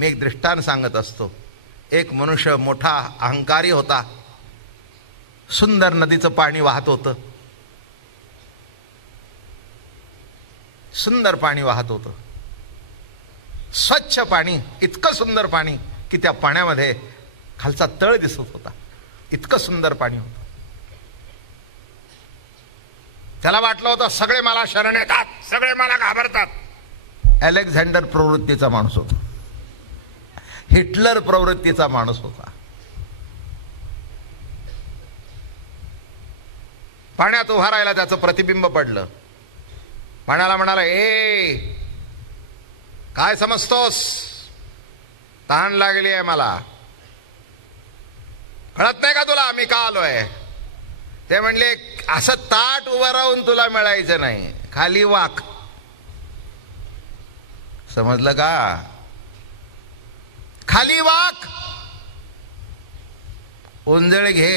मी एक दृष्टांत सांगत असतो. एक मनुष्य मोठा अहंकारी होता. सुंदर नदीचं पाणी वाहत होतं. सुंदर पाणी वाहत होतं. स्वच्छ पाणी, इतकं सुंदर पाणी की त्या पाण्यामध्ये खालचा तळ दिसत होता. इतकं सुंदर पाणी होतं. त्याला वाटलं होतं सगळे मला शरण येतात, सगळे मला घाबरतात. अलेक्झांडर प्रवृत्तीचा माणूस होता. हिटलर प्रवृत्तीचा माणूस होता. पाण्यात उभा राहिला, त्याचं प्रतिबिंब पडलं. पाण्याला म्हणाला, ए काय समजतोस, तहान लागली आहे मला, कळत नाही का तुला मी का आलोय? ते म्हणले, असं ताट उभं राहून तुला मिळायचं नाही, खाली वाक. समजलं का? खाली वाक, ओंजळ घे,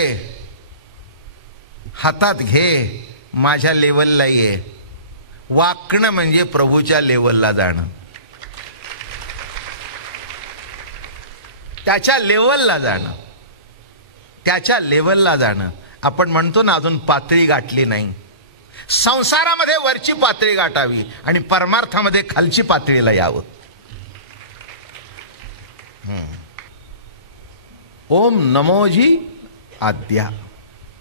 हातात घे, माझ्या लेवलला ये. वाकणं म्हणजे प्रभूच्या लेवलला जाणं, त्याच्या लेवलला जाणं, त्याच्या लेवलला जाणं. आपण म्हणतो ना, अजून पातळी गाठली नाही. संसारामध्ये वरची पातळी गाठावी आणि परमार्थामध्ये खालची पातळीला यावं. ओम नमोजी आद्या.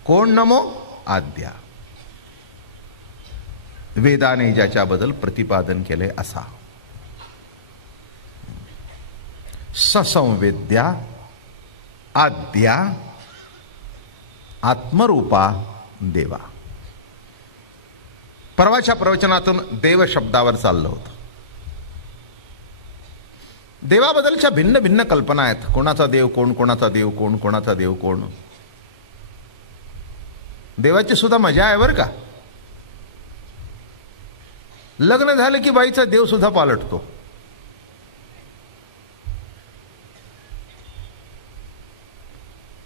कोण नमो? आद्या. वेदाने ज्याच्याबद्दल प्रतिपादन केले असा. ससंवेद्या आद्या आत्मरूपा देवा. परवाच्या प्रवचनातून देव शब्दावर चाललं होतं. देवाबद्दलच्या भिन्न भिन्न कल्पना आहेत. कोणाचा देव कोण, कोणाचा देव कोण, कोणाचा देव कोण. देवाची सुद्धा मजा आहे बरं का. लग्न झालं की बाईचा देव सुद्धा पालटतो.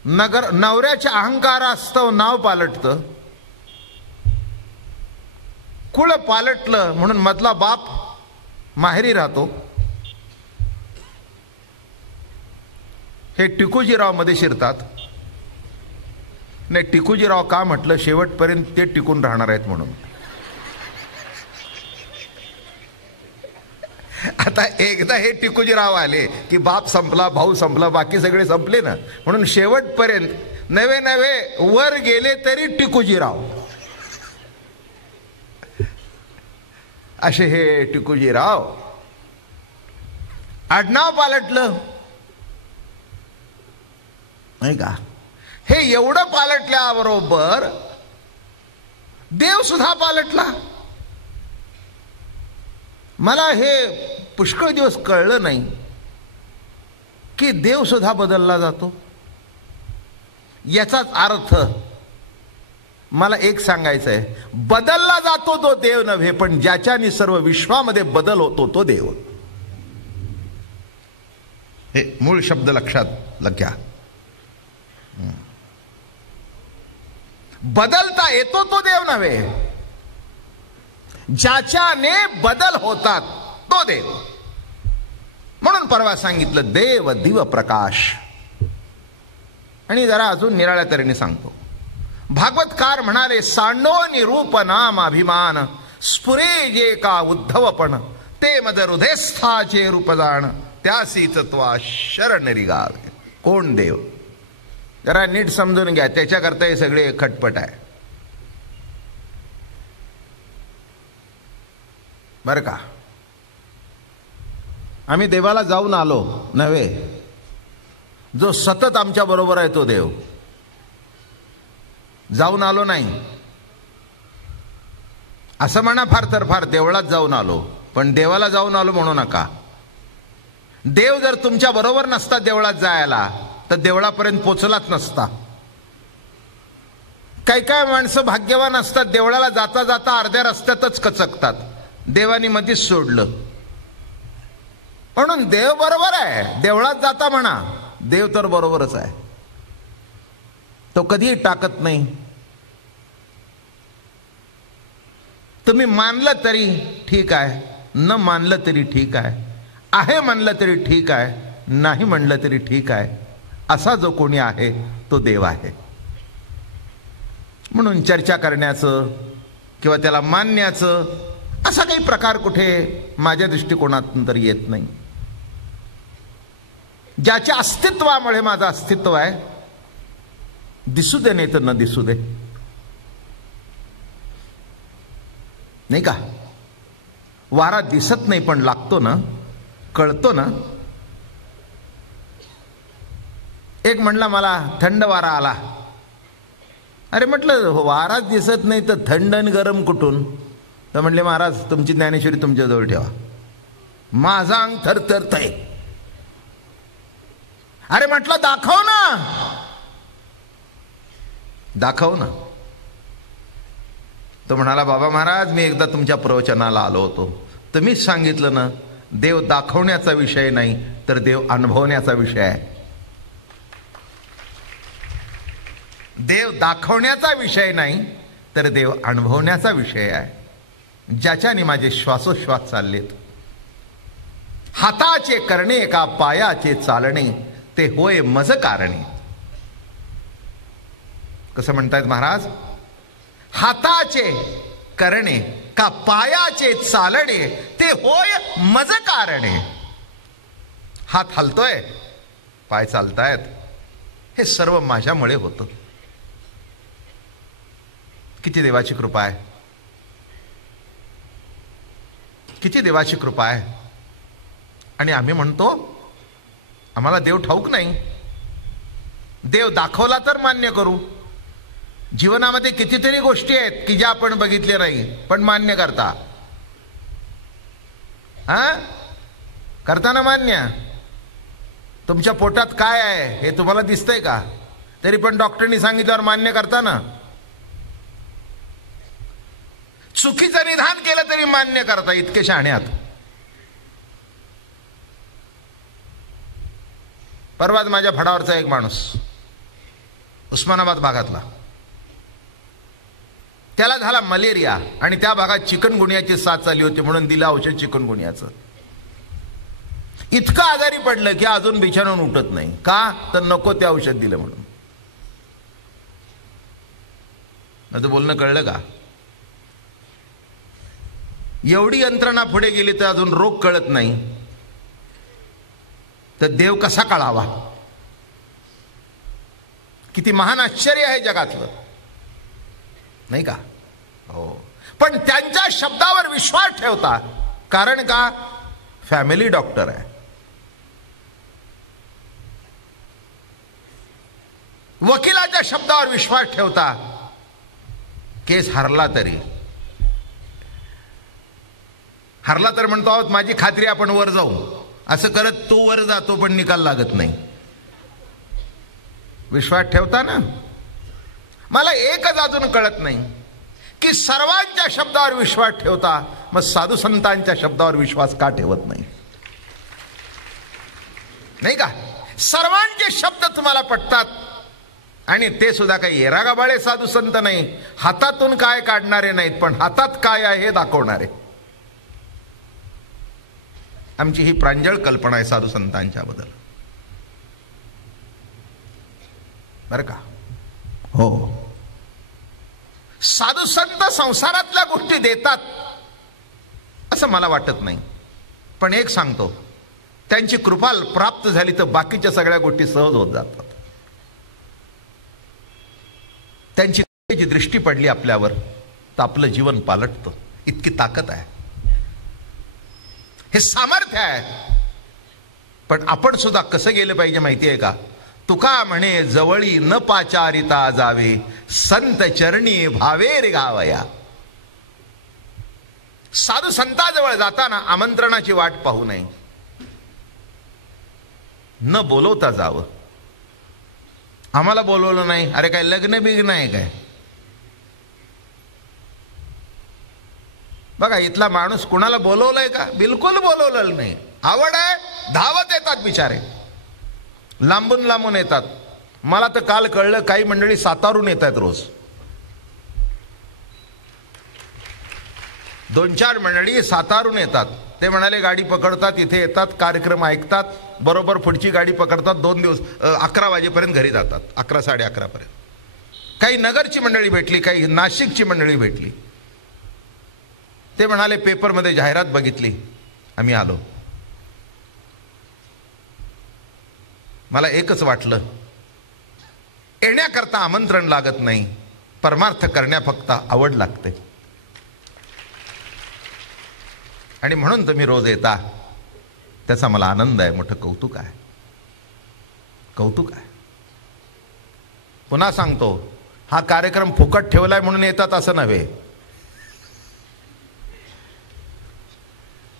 नवऱ्याच्या अहंकारास्तव नाव पालटतं. कुळ पालटलं म्हणून मधला बाप माहेरी राहतो. हे टिकूजीराव मध्ये शिरतात. नाही, टिकूजीराव का म्हटलं? शेवटपर्यंत ते टिकून राहणार आहेत म्हणून. आता एकदा हे टिकूजीराव आले की बाप संपला, भाऊ संपला, बाकी सगळे संपले ना. म्हणून शेवटपर्यंत नवे नवे वर गेले तरी टिकूजीराव, असे हे टिकूजीराव. आडनाव पालटलं नाही का. हे एवढं पालटल्याबरोबर देव सुद्धा पालटला. मला हे पुष्कळ दिवस कळलं नाही की देव सुद्धा बदलला जातो. याचाच अर्थ मला एक सांगायचं आहे, बदलला जातो तो देव नव्हे, पण ज्याच्याने सर्व विश्वामध्ये बदल होतो तो देव. हे मूळ शब्द लक्षात घ्या. बदलता येतो तो देव नव्हे, ज्याच्याने बदल होतात तो देव. म्हणून परवा सांगितलं देव दिव प्रकाश. आणि जरा अजून निराळ्या तऱ्हेने सांगतो. भागवतकार म्हणाले, सांडो निरूप नाम अभिमान, स्फुरे जे का उद्धवपण, ते मद हृदयस्थाचे रूप जाण, त्यासी तत्वा शरण रिगावे. कोण देव? जरा नीट समजून घ्या, त्याच्याकरता हे सगळे खटपट आहे बर का. आम्ही देवाला जाऊन आलो नव्हे, जो सतत आमच्या बरोबर आहे तो देव. जाऊन आलो नाही असं म्हणा, फार तर फार देवळात जाऊन आलो, पण देवाला जाऊन आलो म्हणू नका. देव जर तुमच्या बरोबर नसता देवळात जायला तर देवळापर्यंत पोचलाच नसता. काही काय माणसं भाग्यवान असतात, देवळाला जाता जाता अर्ध्या रस्त्यातच कचकतात. देवानी मध्येच सोडलं. म्हणून देव बरोबर आहे, देवळात जाता म्हणा, देव तर बरोबरच आहे, तो कधीही टाकत नाही. तुम्ही मानलं तरी ठीक आहे, न मानलं तरी ठीक आहे, आहे म्हणलं तरी ठीक आहे, नाही म्हणलं तरी ठीक आहे, असा जो कोणी आहे तो देव आहे. म्हणून चर्चा करण्याचं किंवा त्याला मानण्याचं असा काही प्रकार कुठे माझ्या दृष्टिकोनातून तर येत नाही. ज्याच्या अस्तित्वामुळे माझं अस्तित्व आहे, दिसू दे नाही तर न दिसू दे, नाही का. वारा दिसत नाही पण लागतो ना, कळतो ना. एक म्हणला मला थंड वारा आला. अरे म्हटलं वाराच दिसत नाही तर थंड आणि गरम कुठून? तर म्हणले महाराज तुमची ज्ञानेश्वरी तुमच्याजवळ ठेवा, माझं अंग थरथरतंय. अरे म्हटलं दाखव ना, दाखव ना. तो म्हणाला बाबा महाराज मी एकदा तुमच्या प्रवचनाला आलो होतो, तुम्हीच सांगितलं ना देव दाखवण्याचा विषय नाही तर देव अनुभवण्याचा विषय आहे. देव दाखवण्याचा विषय नाही तर देव अनुभवण्याचा विषय आहे. ज्याच्याने माझे श्वासोश्वास चाललेत, हाताचे करणे का पायाचे चालणे ते होय मज कारणे. कसं म्हणतायत महाराज? हाताचे करणे का पायाचे चालणे ते होय मज कारणे. हात हलतोय, पाय चालतायत, हे सर्व माझ्यामुळे होतं. किती देवाची कृपा आहे, किती देवाची कृपा आहे. आणि आम्ही म्हणतो आम्हाला देव ठाऊक नाही. देव दाखवला तर मान्य करू. जीवनामध्ये कितीतरी गोष्टी आहेत की ज्या आपण बघितल्या नाही पण मान्य करता. करताना मान्य. तुमच्या पोटात काय आहे हे तुम्हाला दिसतंय का? तरी पण डॉक्टरनी सांगितल्यावर मान्य करता ना. चुकीचं निदान केलं तरी मान्य करता, इतके शहाणे आहात. परवाच माझ्या फडावरचा एक माणूस उस्मानाबाद भागातला, त्याला झाला मलेरिया आणि त्या भागात चिकनगुनियाची साथ चालली होती म्हणून दिलं औषध चिकनगुनियाचं. इतकं आजारी पडलं की अजून बिछाण्यावरून उठत नाही. का? तर नको ते औषध दिलं म्हणून. आता बोलणं कळलं का? एवढी यंत्रणा पुढे गेली तर अजून रोग कळत नाही तर देव कसा कळावा? किती महान आश्चर्य आहे जगातलं, नाही का? हो. पण त्यांच्या शब्दावर विश्वास ठेवता. कारण का? फॅमिली डॉक्टर आहे. वकिलाच्या शब्दावर विश्वास ठेवता. केस हरला तर म्हणतो आहोत माझी खात्री आपण वर जाऊ, असं करत तो वर जातो पण निकाल लागत नाही. विश्वास ठेवता ना. मला एकच अजून कळत नाही की सर्वांच्या शब्दावर विश्वास ठेवता, मग साधू संतांच्या शब्दावर विश्वास का ठेवत नाही? नाही का? सर्वांचे शब्द तुम्हाला पटतात आणि ते सुद्धा काही येरागाबाळे साधू संत नाही. हातातून काय काढणारे नाहीत, पण हातात काय आहे हे दाखवणारे. आमची ही प्रांजळ कल्पना आहे साधू संतांच्या बद्दल, बरं का? हो. साधू संत संसारातल्या गोष्टी देतात असं मला वाटत नाही. पण एक सांगतो, त्यांची कृपा प्राप्त झाली तर बाकीच्या सगळ्या गोष्टी सहज होत जातात. त्यांची दृष्टी पडली आपल्यावर तर आपलं जीवन पालटतं. इतकी ताकद आहे, हे सामर्थ्य आहे. पण आपण सुद्धा कसं गेलं पाहिजे माहिती आहे का? तुका म्हणे जवळी न पाचारिता जावे, संत चरणी भावे रे गावया. साधू संताजवळ जाताना आमंत्रणाची वाट पाहू नये, न बोलवता जावं. आम्हाला बोलवलं नाही, अरे काय लग्न बिग्न आहे काय? बघा इथला माणूस कुणाला बोलवलंय का? बिलकुल बोलवलेलं नाही. आवड आहे, धावत येतात बिचारे, लांबून लांबून येतात. मला तर काल कळलं काही मंडळी सातारून येत आहेत रोज. 2-4 मंडळी सातारून येतात. ते म्हणाले गाडी पकडतात, इथे येतात, कार्यक्रम ऐकतात, बरोबर पुढची गाडी पकडतात, 2 दिवस 11 वाजेपर्यंत घरी जातात, 11 साडे 11 पर्यंत. काही नगरची मंडळी भेटली, काही नाशिकची मंडळी भेटली. ते म्हणाले पेपरमध्ये जाहिरात बघितली, आम्ही आलो. मला एकच वाटलं, येण्याकरता आमंत्रण लागत नाही, परमार्थ करण्या फक्त आवड लागते. आणि म्हणून तुम्ही रोज येता, त्याचा मला आनंद आहे, मोठं कौतुक आहे, कौतुक आहे. पुन्हा सांगतो, हा कार्यक्रम फुकट ठेवलाय म्हणून येतात असं नव्हे.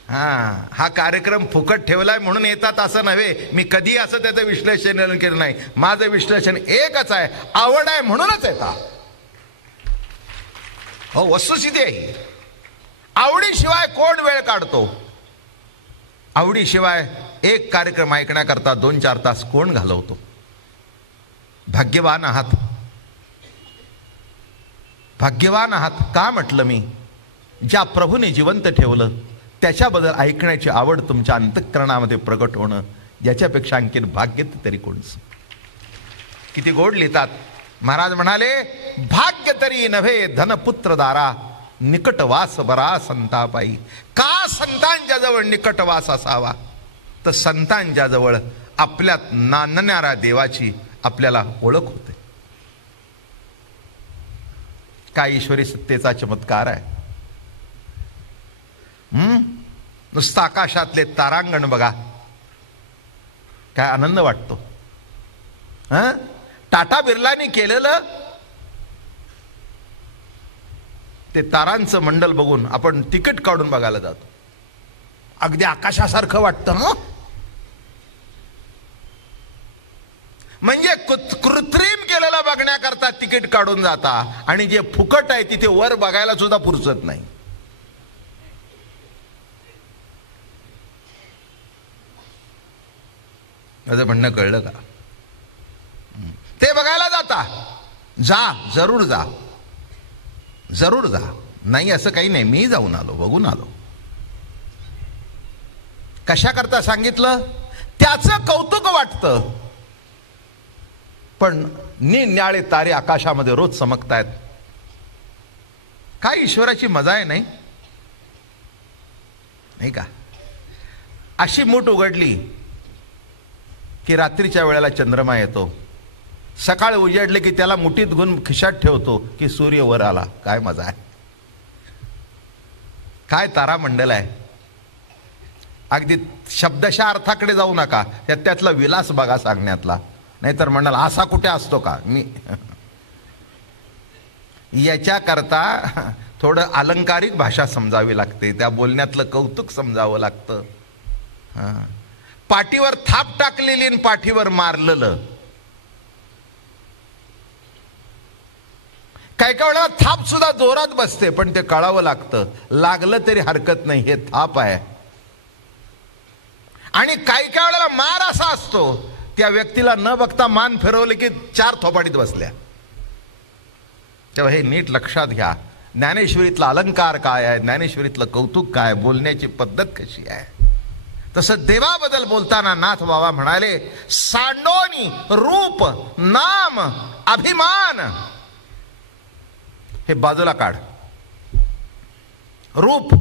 हा कार्यक्रम फुकट ठेवलाय म्हणून येतात असं नव्हे. मी कधी असं त्याचं विश्लेषण केलं नाही. माझं विश्लेषण एकच आहे, आवड आहे म्हणूनच येतात. हो, वस्तुस्थिती आहे. आवडीशिवाय कोण वेळ काढतो? आवडीशिवाय एक कार्यक्रम ऐकण्याकरता 2-4 तास कोण घालवतो? भाग्यवान आहात, भाग्यवान आहात. का म्हटलं मी? ज्या प्रभूने जिवंत ठेवलं त्याच्याबद्दल ऐकण्याची आवड तुमच्या अंतःकरणामध्ये प्रगट होणं, याच्यापेक्षा आणखीन भाग्य तरी कोणचं? किती गोड लिहितात महाराज. म्हणाले, भाग्य तरी नव्हे धनपुत्र दारा, निकटवास बरा संतापाई. का संतांच्या जवळ निकटवास असावा? तर संतांच्या जवळ आपल्यात नांदणाऱ्या देवाची आपल्याला ओळख होते. काय ईश्वरी सत्तेचा चमत्कार आहे. नुसतं आकाशातले तारांगण बघा, काय आनंद वाटतो. टाटा बिर्लानी केलेलं ते तारांचं मंडल बघून आपण तिकीट काढून बघायला जातो. अगदी आकाशासारखं वाटतं ना. म्हणजे कृत्रिम केलेलं बघण्याकरता तिकीट काढून जाता, आणि जे फुकट आहे तिथे वर बघायला सुद्धा पुरसत नाही. माझं म्हणणं कळलं का? ते बघायला जाता, जा, जरूर जा, जरूर जा. नाही असं काही नाही, मी जाऊन आलो, बघून आलो. कशा करता सांगितलं? त्याचं कौतुक वाटतं. पण निळनिळे तारे आकाशामध्ये रोज चमकतायत. काय ईश्वराची मजा आहे, नाही नाही का? अशी मूठ उघडली की रात्रीच्या वेळेला चंद्रमा येतो, सकाळ उजेडले की त्याला मुठीत घेऊन खिशात ठेवतो की सूर्य वर आला. काय मजा आहे, काय तारामंडल आहे. अगदी शब्दशः अर्थाकडे जाऊ नका, त्यातला विलास बघा सांगण्यातला. नाहीतर म्हणाल असा कुठे असतो का? मी याच्याकरता थोडं अलंकारिक भाषा समजावी लागते, त्या बोलण्यातलं कौतुक समजावं लागतं. पाठीवर थाप टाकलेली आणि पाठीवर मारलेलं. काय काय वेळेला थाप सुद्धा जोरात बसते, पण ते कळावं लागतं. लागलं तरी हरकत नाही, हे थाप आहे. आणि काही काही वेळेला मार असा असतो, त्या व्यक्तीला न बघता मान फिरवले की 4 थोपाडीत बसल्या. तेव्हा हे नीट लक्षात घ्या. ज्ञानेश्वरीतला अलंकार काय आहे, ज्ञानेश्वरीतलं कौतुक काय, बोलण्याची पद्धत कशी आहे. तसं देवाबद्दल बोलताना नाथ बाबा म्हणाले, सांडोनी रूप नाम अभिमान. हे बाजूला काढ. रूप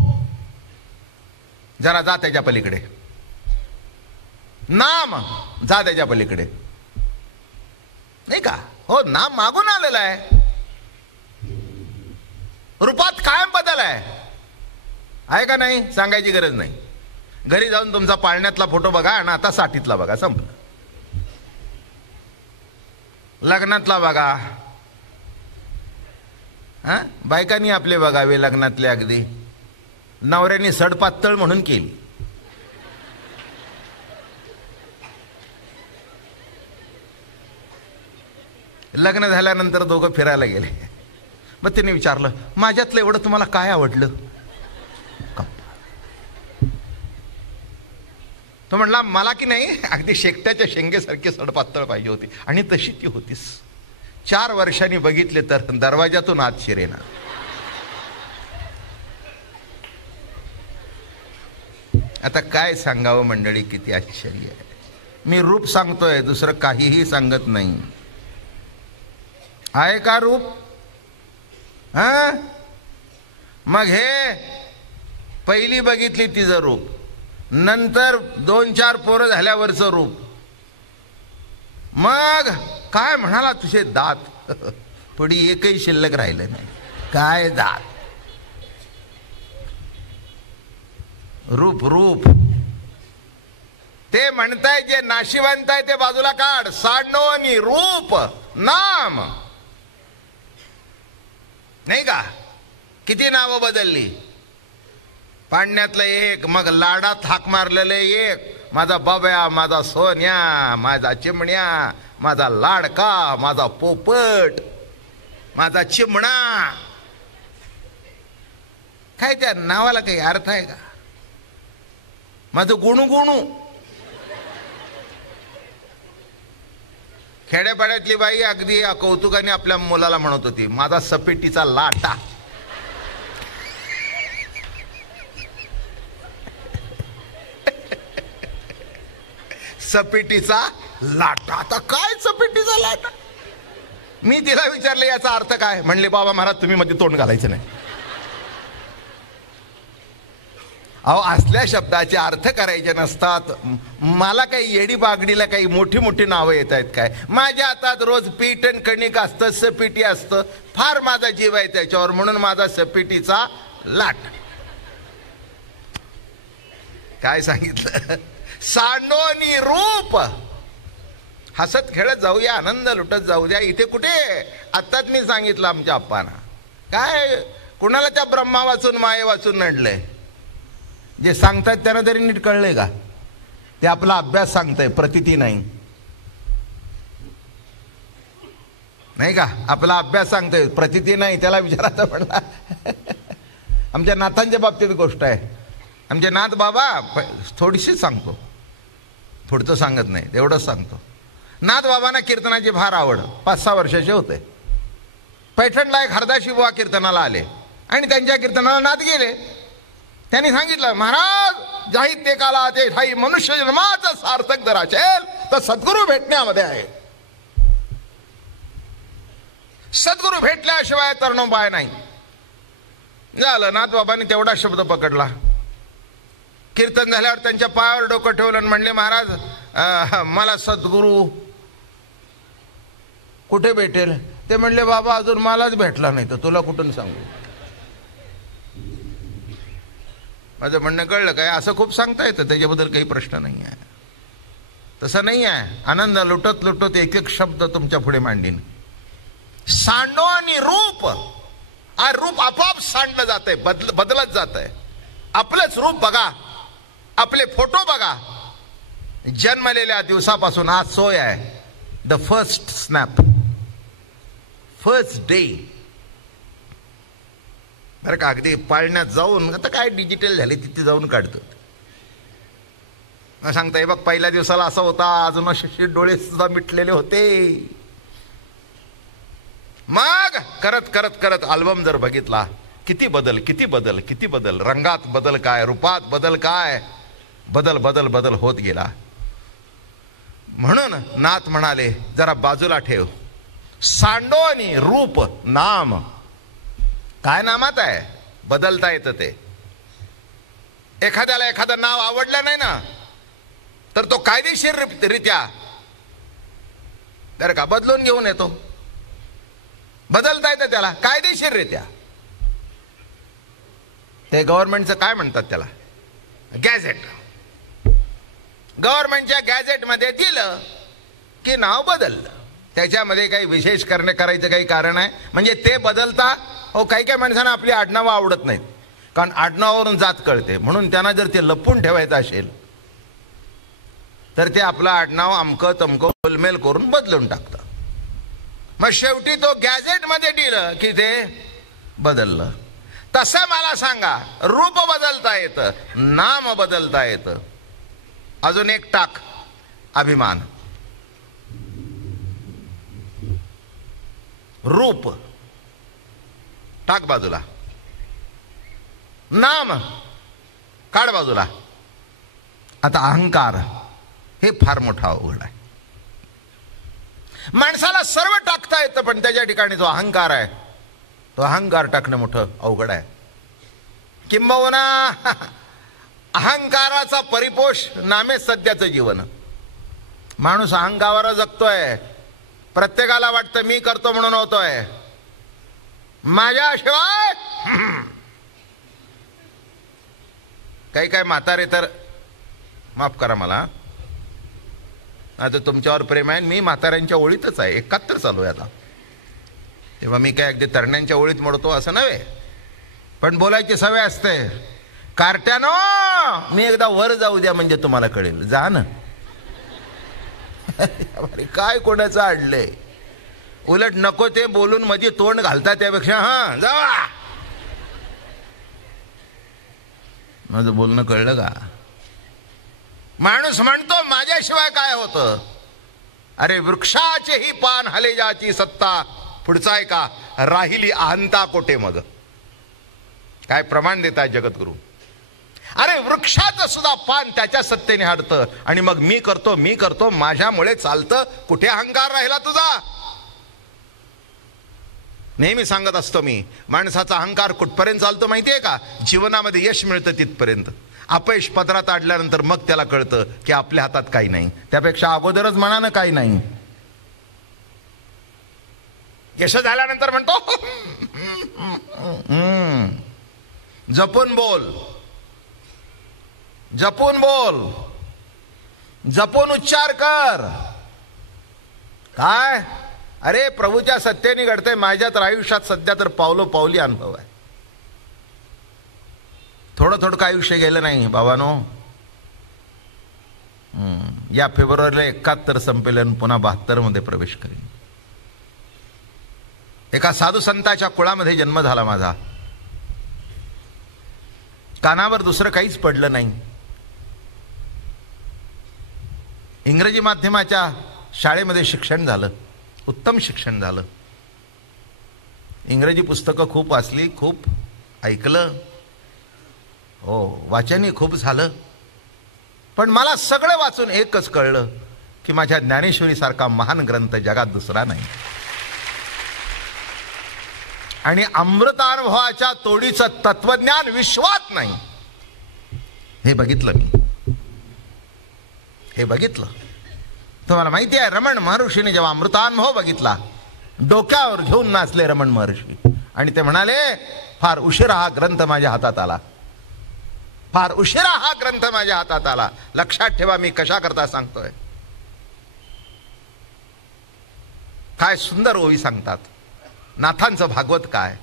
जरा जा त्याच्या पलीकडे, नाम जा त्याच्या पलीकडे, नाही का? हो, नाम मागून आलेलं आहे. रूपात कायम बदल आहे का नाही? सांगायची गरज नाही. घरी जाऊन तुमचा पाळण्यातला फोटो बघा आणि आता साठीतला बघा, संपलं. लग्नातला बघा, बायकांनी आपले बघावे लग्नातले. अगदी नवऱ्याने सडपातळ म्हणून केली. लग्न झाल्यानंतर दोघं फिरायला गेले. मग तिने विचारलं, माझ्यातलं एवढं तुम्हाला काय आवडलं? तो म्हणला, मला की नाही अगदी शेकट्याच्या शेंगेसारखी सडपातळ पाहिजे होती, आणि तशी ती होतीस. 4 वर्षांनी बघितले तर दरवाजातून आत शिरेना. आता काय सांगावं मंडळी, किती आश्चर्य आहे. मी रूप सांगतोय, दुसरं काहीही सांगत नाही. आहे का रूप? हा, मग हे पहिली बघितली तिचं रूप, नंतर 2-4 पोरं झाल्यावरचं रूप, मग काय म्हणाला तुझे दात थोडी एकही शिल्लक राहिलं नाही. काय दात, रूप रूप. ते म्हणताय जे नाशिवंत आहे ते बाजूला काढ. सांडोनी रूप नाम, नाही का? किती नावं बदलली. पाण्यातलं एक, मग लाडात हाक मारलेलं एक, माझा बाब्या, माझा सोन्या, माझा चिमण्या, माझा लाडका, माझा पोपट, माझा चिमणा. काय त्या नावाला काही अर्थ आहे का? माझं गुणू गुणू. खेड्यापाड्यातली बाई अगदी कौतुकाने आपल्या मुलाला म्हणत होती, माझा सपेटीचा लाटा. सपेटीचा लाटा. आता काय सपेटीचा लाटा? मी तिला विचारले याचा अर्थ काय? म्हणले बाबा महाराज तुम्ही मध्ये तोंड घालायचं नाही. अहो, असल्या शब्दाचे अर्थ करायचे नसतात. मला काही येडी बागडीला काही मोठी मोठी नावं येत आहेत काय? माझ्या हातात रोज पीठ आणि कणिक असतं, सपिटी असतं. फार माझा जीव आहे त्याच्यावर, म्हणून माझा सपिटीचा लाट. काय सांगितलं? सांडोनी रूप. हसत खेळत जाऊया, आनंद लुटत जाऊ द्या. इथे कुठे? आत्ताच मी सांगितलं आमच्या आप्पांना. काय कुणाला त्या ब्रह्मा वाचून माये वाचून नडलंय? जे सांगतात त्यांना तरी नीट कळलंय का? ते आपला अभ्यास सांगताय, प्रतिती नाही. नाही का? आपला अभ्यास सांगतोय, प्रतिती नाही. त्याला विचारायचं म्हणला. आमच्या नाथांच्या बाबतीत गोष्ट आहे. आमचे नाथ बाबा, थोडीशीच सांगतो, पुढचं सांगत नाही, तेवढंच सांगतो. नाथ बाबांना कीर्तनाची फार आवड. 5-6 वर्षाचे होते. पैठणला एक हरदाशी बुवा कीर्तनाला आले आणि त्यांच्या कीर्तनाला नाथ गेले. त्यांनी सांगितलं, महाराज जाहीर ते काला ते ठाई मनुष्य जन्माचं सार्थक जर असेल तर सद्गुरू भेटण्यामध्ये आहे. सद्गुरू भेटल्याशिवाय तरणोपाय नाही. झालं, नाथ बाबांनी तेवढा शब्द पकडला. कीर्तन झाल्यावर त्यांच्या पायावर डोकं ठेवलं आणि म्हणले, महाराज मला सद्गुरू कुठे भेटेल? ते म्हणले, बाबा अजून मलाच भेटला नाही तर तुला कुठून सांगू? माझं म्हणणं कळलं काय? असं खूप सांगता येतं, त्याच्याबद्दल काही प्रश्न नाही आहे. तसं नाही आहे. आनंद लुटत लुटत एक एक शब्द तुमच्या पुढे मांडीन. सांडो आणि रूप. रूप आपोआप सांडलं जात आहे, बदलत जात आहे. आपलंच रूप बघा, आपले फोटो बघा. जन्मलेल्या दिवसापासून आज सोय आहे. The first snap, first day. बरं का? अगदी पाळण्यात जाऊन, आता काय डिजिटल झाले, तिथे जाऊन काढतो. सांगता हे बघ, पहिल्या दिवसाला असा होता, अजून असे डोळे सुद्धा मिटलेले होते. मग करत करत करत अल्बम जर बघितला, किती बदल, किती बदल, किती बदल. रंगात बदल काय, रूपात बदल काय, बदल बदल बदल होत गेला. म्हणून नाथ म्हणाले, जरा बाजूला ठेव. सांडोनी रूप नाम. काय नामात आहे? बदलता येतं ते. एखाद्याला एखादं नाव आवडलं नाही ना, तर तो कायदेशीर रित्या तर का बदलून घेऊन येतो. बदलता येतं त्याला कायदेशीर रित्या. ते गव्हर्नमेंटचं काय म्हणतात त्याला? गॅझेट. गव्हर्नमेंटच्या गॅझेटमध्ये दिलं की नाव बदललं. त्याच्यामध्ये काही विशेष करायचं काही कारण आहे? म्हणजे ते बदलता. हो, काही काही माणसांना आपली आडनावं आवडत नाहीत, कारण आडनावावरून जात कळते. म्हणून त्यांना जर ते लपून ठेवायचं असेल तर ते आपलं आडनाव अमकं तमकं गोलमेल करून बदलून टाकतं. मग शेवटी तो गॅझेटमध्ये दिलं की ते बदललं. तसं मला सांगा, रूप बदलता येतं, नाम बदलता येतं. अजून एक टाक, अभिमान. रूप टाक बाजूला, नाम काढ बाजूला. आता अहंकार हे फार मोठा अवघड आहे. माणसाला सर्व टाकता येतं, पण त्याच्या ठिकाणी जो अहंकार आहे, तो अहंकार टाकणं मोठं अवघड आहे. किंबहुना अहंकाराचा परिपोष नामे सध्याचं जीवन. माणूस अहंकारावर जगतोय. प्रत्येकाला वाटतं मी करतो म्हणून होतोय, माझ्याशिवाय. काही काय म्हातारे तर, माफ करा मला, आता तुमच्यावर प्रेम आहे, मी म्हाताऱ्यांच्या ओळीतच आहे, 71 चालू आहे आता. तेव्हा मी काय अगदी तरण्यांच्या ओळीत मोडतो असं नव्हे, पण बोलायची सवय असते. कार्ट्यानो, मी एकदा वर जाऊ द्या म्हणजे तुम्हाला कळेल. जा ना. काय कोणाचं अडलंय. उलट नको ते बोलून मध्ये तोंड घालता त्यापेक्षा हा जावा. माझं बोलणं कळलं का? माणूस म्हणतो माझ्याशिवाय काय होतं. अरे वृक्षाचेही पान हले जाची सत्ता. पुढचा आहे का, राहिली अहंता कोठे मग. काय प्रमाण देताय जगद्गुरु. अरे वृक्षाचं सुद्धा पान त्याच्या सत्तेने हाडतं, आणि मग मी करतो माझ्यामुळे चालतं. कुठे अहंकार राहिला तुझा. नेहमी सांगत असतो मी, माणसाचा अहंकार कुठपर्यंत चालतो माहितीये का? जीवनामध्ये यश मिळतं तिथपर्यंत. अपयश पदरात आडल्यानंतर मग त्याला कळतं की आपल्या हातात काही नाही. त्यापेक्षा अगोदरच म्हणा ना काही नाही. यश झाल्यानंतर म्हणतो जपून बोल, जपून बोल, जपून उच्चार कर. काय अरे प्रभूच्या सत्तेने घडते. माझ्या तर आयुष्यात सध्या तर पावली अनुभव आहे. थोडं का आयुष्य गेलं नाही बाबानो. या फेब्रुवारीला 71 संपेल आणि पुन्हा 72 मध्ये प्रवेश करेन. एका साधू संताच्या कुळामध्ये जन्म झाला माझा. कानावर दुसरं काहीच पडलं नाही. इंग्रजी माध्यमाच्या शाळेमध्ये शिक्षण झालं, उत्तम शिक्षण झालं. इंग्रजी पुस्तकं खूप वाचली, खूप ऐकलं, हो वाचनही खूप झालं. पण मला सगळं वाचून एकच कळलं की माझ्या ज्ञानेश्वरी सारखा महान ग्रंथ जगात दुसरा नाही. आणि अमृतानुभवाच्या तोडीचं तत्वज्ञान विश्वात नाही. हे बघितलं मी, हे बघितलं. तुम्हाला माहिती आहे रमण महर्षीने जेव्हा अमृतानुभव बघितला, डोक्यावर घेऊन नाचले रमण महर्षी. आणि ते म्हणाले फार उशिरा हा ग्रंथ माझ्या हातात आला, फार उशिरा हा ग्रंथ माझ्या हातात आला. लक्षात ठेवा मी कशा करता सांगतोय. काय सुंदर ओवी सांगतात. नाथांचं भागवत काय,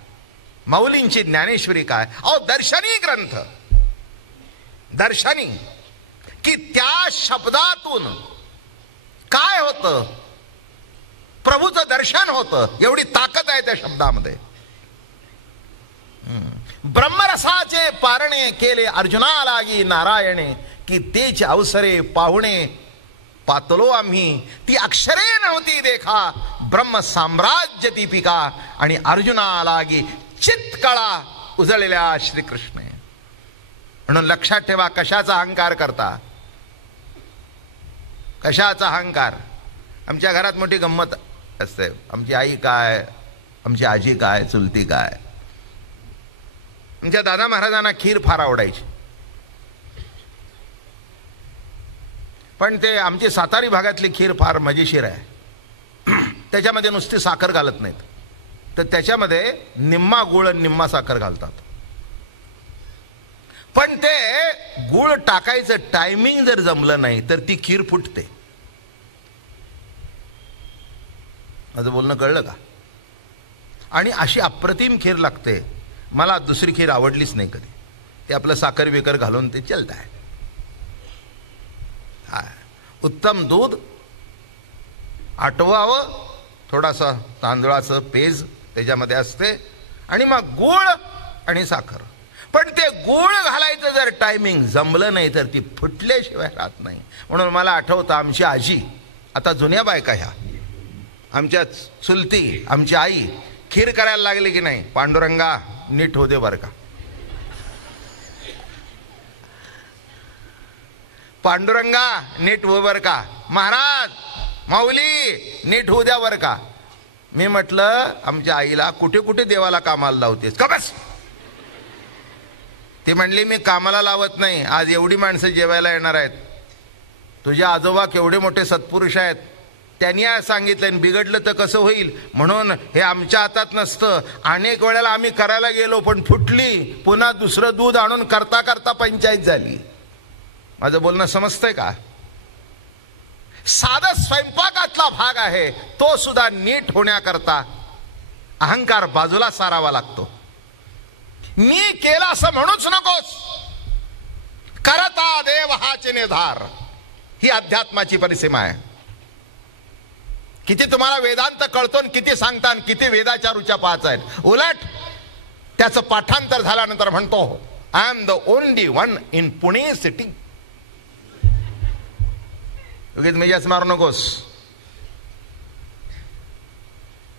माऊलींची ज्ञानेश्वरी काय. अहो दर्शनी ग्रंथ, दर्शनी, की त्या शब्दातून काय होतं, प्रभूचं दर्शन होतं. एवढी ताकद आहे त्या शब्दामध्ये. ब्रह्मरसाचे पारणे केले अर्जुना लागी नारायणे, की तेच अवसरे पाहुणे पातलो आम्ही. ती अक्षरे नव्हती देखा ब्रह्म साम्राज्य दीपिका. आणि अर्जुना लागी चित्कळा उजळलेल्या श्रीकृष्ण. म्हणून लक्षात ठेवा कशाचा अहंकार करता, कशाचा अहंकार. आमच्या घरात मोठी गंमत असते. आमची आई काय, आमची आजी काय, चुलती काय. आमच्या दादा महाराजांना खीर फार आवडायची. पण ते आमची सातारी भागातली खीर फार मजेशीर आहे. त्याच्यामध्ये नुसती साखर घालत नाहीत, तर त्याच्यामध्ये निम्मा गुळ आणि निम्मा साखर घालतात. पण ते गुळ टाकायचं टायमिंग जर जमलं नाही तर ती खीर फुटते. माझं बोलणं कळलं का? आणि अशी अप्रतिम खीर लागते. मला दुसरी खीर आवडलीच नाही कधी. ते आपलं साखर बिकर घालून ते चलत आहे. उत्तम दूध आटवावं, थोडासा तांदळाचं पेज त्याच्यामध्ये असते, आणि मग गूळ आणि साखर. पण ते गूळ घालायचं जर टायमिंग जमलं नाही तर ती फुटल्याशिवाय राहत नाही. म्हणून मला आठवतं आमची आजी, आता जुन्या बायका ह्या, आमच्या चुलती, आमची आई खीर करायला लागली की नाही, पांडुरंगा नीट होते बरं का. पांडुरंगा नीट हो बर का, महाराज माऊली नीट होऊ द्या बर का. मी म्हटलं आमच्या आईला कुठे कुठे देवाला कामाला लावतेस का बस. ती म्हणली मी कामाला लावत नाही, आज एवढी माणसं जेवायला येणार आहेत, तुझे आजोबा केवढे मोठे सत्पुरुष आहेत, त्यांनी सांगितलं बिघडलं तर कसं होईल, म्हणून हे आमच्या हातात नसतं. अनेक वेळेला आम्ही करायला गेलो पण फुटली, पुन्हा दुसरं दूध आणून करता करता पंचायत झाली. माझं बोलणं समजतंय का. साधा स्वयंपाकातला भाग आहे तो सुद्धा नीट होण्याकरता अहंकार बाजूला सारावा लागतो. मी केला असं म्हणूच नकोस, करता देव हाचे निर्धार, ही अध्यात्माची परिसीमा आहे. किती तुम्हाला वेदांत कळतो, किती सांगता, किती वेदाच्या रुच्या पाच आहेत. उलट त्याचं पाठांतर झाल्यानंतर म्हणतो I am the only one in Pune city. उगीच मेजाच मारू नकोस.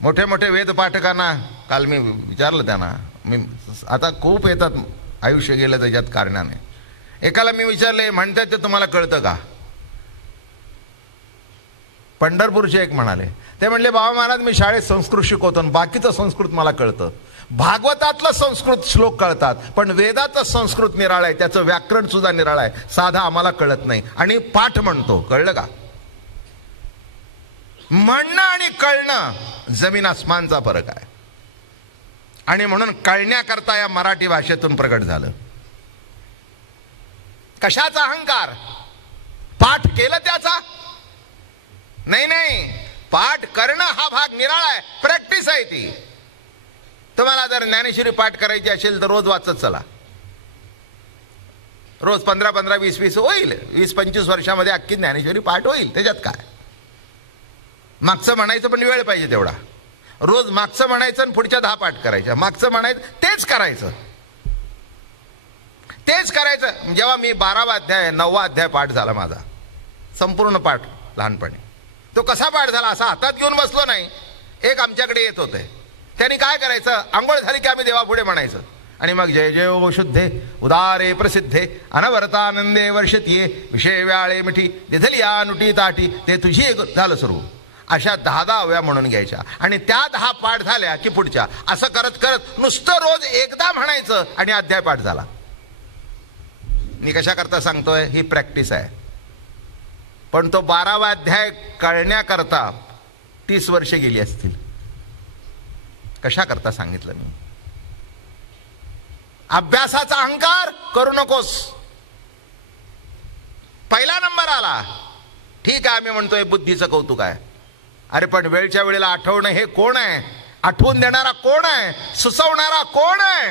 मोठे मोठे वेद पाठकांना काल मी विचारलं, त्यांना मी आता खूप येतात, आयुष्य गेलं त्याच्यात कारणाने. एकाला मी विचारले म्हणतात ते तुम्हाला कळतं का. पंढरपूरचे एक म्हणाले, ते म्हणले बाबा महाराज मी शाळेत संस्कृत शिकवतो, बाकीचं संस्कृत मला कळतं. भागवतातलं संस्कृत श्लोक कळतात, पण वेदाचं संस्कृत निराळ आहे, त्याचं व्याकरण सुद्धा निराळ आहे, साधा आम्हाला कळत नाही. आणि पाठ म्हणतो, कळलं का. म्हणणं आणि कळणं जमीन आसमानचा फरक आहे. आणि म्हणून कळण्याकरता या मराठी भाषेतून प्रगट झालं. कशाचा अहंकार. पाठ केलं त्याचा नाही, नाही, पाठ करणं हा भाग निराळा आहे, प्रॅक्टिस आहे ती. तुम्हाला जर ज्ञानेश्वरी पाठ करायची असेल तर रोज वाचत चला. रोज 15-15, 20-20 होईल, 20-25 वर्षामध्ये अख्खी ज्ञानेश्वरी पाठ होईल. त्याच्यात काय. मागचं म्हणायचं पण वेळ पाहिजे तेवढा. रोज मागचं म्हणायचं आणि पुढच्या 10 पाठ करायच्या. मागचं म्हणायचं तेच करायचं, तेच करायचं. जेव्हा मी 12वा अध्याय 9वा अध्याय पाठ झाला माझा संपूर्ण पाठ लहानपणी, तो कसा पाठ झाला असा हातात घेऊन बसलो नाही. एक आमच्याकडे येत होते, त्यांनी काय करायचं, आंघोळ झाली की आम्ही देवापुढे म्हणायचं आणि मग जय जय ओ शुद्धे उदारे प्रसिद्धे अनवरतानंदे वर्षतीये विषय व्याळे मिठी दिधलिया नुटी ताटी ते तुझी झालं सुरू. अशा 10 वेळा म्हणून घ्यायच्या आणि त्या 10 पाठ झाल्या की पुढच्या असं करत करत नुसतं रोज एकदा म्हणायचं आणि अध्याय पाठ झाला. मी कशा करता सांगतोय, ही प्रॅक्टिस आहे. पण तो 12वा अध्याय कळण्याकरता 30 वर्षे गेली असतील. कशा करता सांगितलं मी. अभ्यासाचा अहंकार करू नकोस. पहिला नंबर आला ठीक आहे, आम्ही म्हणतोय बुद्धीचं कौतुक आहे. अरे पण वेळच्या वेळेला आठवणं हे कोण आहे, आठवून देणारा कोण आहे, सुचवणारा कोण आहे,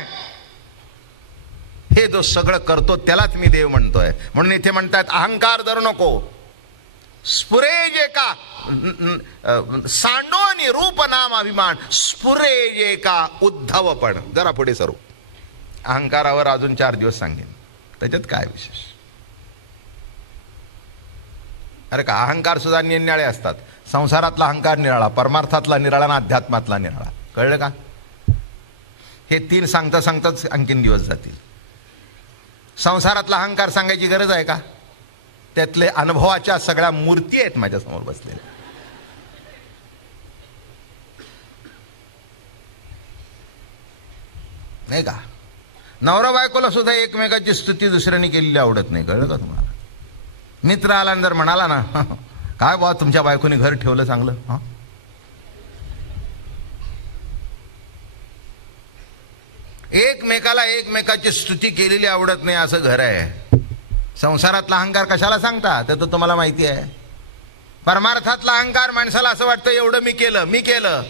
हे जो सगळं करतो त्यालाच मी देव म्हणतोय. म्हणून इथे म्हणतात अहंकार धरू नको. स्फुरे जे का सांडोनी रूप नाम अभिमान स्फुरे जे का उद्धवपण. जरा पुढे सरू. अहंकारावर अजून 4 दिवस सांगेन, त्याच्यात काय विशेष. अरे का अहंकार सुद्धा निराळे असतात. संसारातला अहंकार निराळा, परमार्थातला निराळा आणि अध्यात्मातला निराळा. कळलं का. हे 3 सांगता सांगताच आणखीन दिवस जातील. संसारातला अहंकार सांगायची गरज आहे का. त्यातले अनुभवाच्या सगळ्या मूर्ती आहेत माझ्यासमोर बसलेल्या. नाही का. नवरा बायकोला सुद्धा एकमेकाची स्तुती दुसऱ्याने केलेली आवडत नाही. कळलं का तुम्हाला. मित्र आला जर म्हणाला ना काय बाबा तुमच्या बायकोने घर ठेवलं चांगलं. एकमेकाला एकमेकाची स्तुती केलेली आवडत नाही असं घर आहे. संसारातला अहंकार कशाला सांगता ते तर तुम्हाला माहिती आहे. परमार्थातला अहंकार माणसाला असं वाटतं एवढं मी केलं, मी केलं,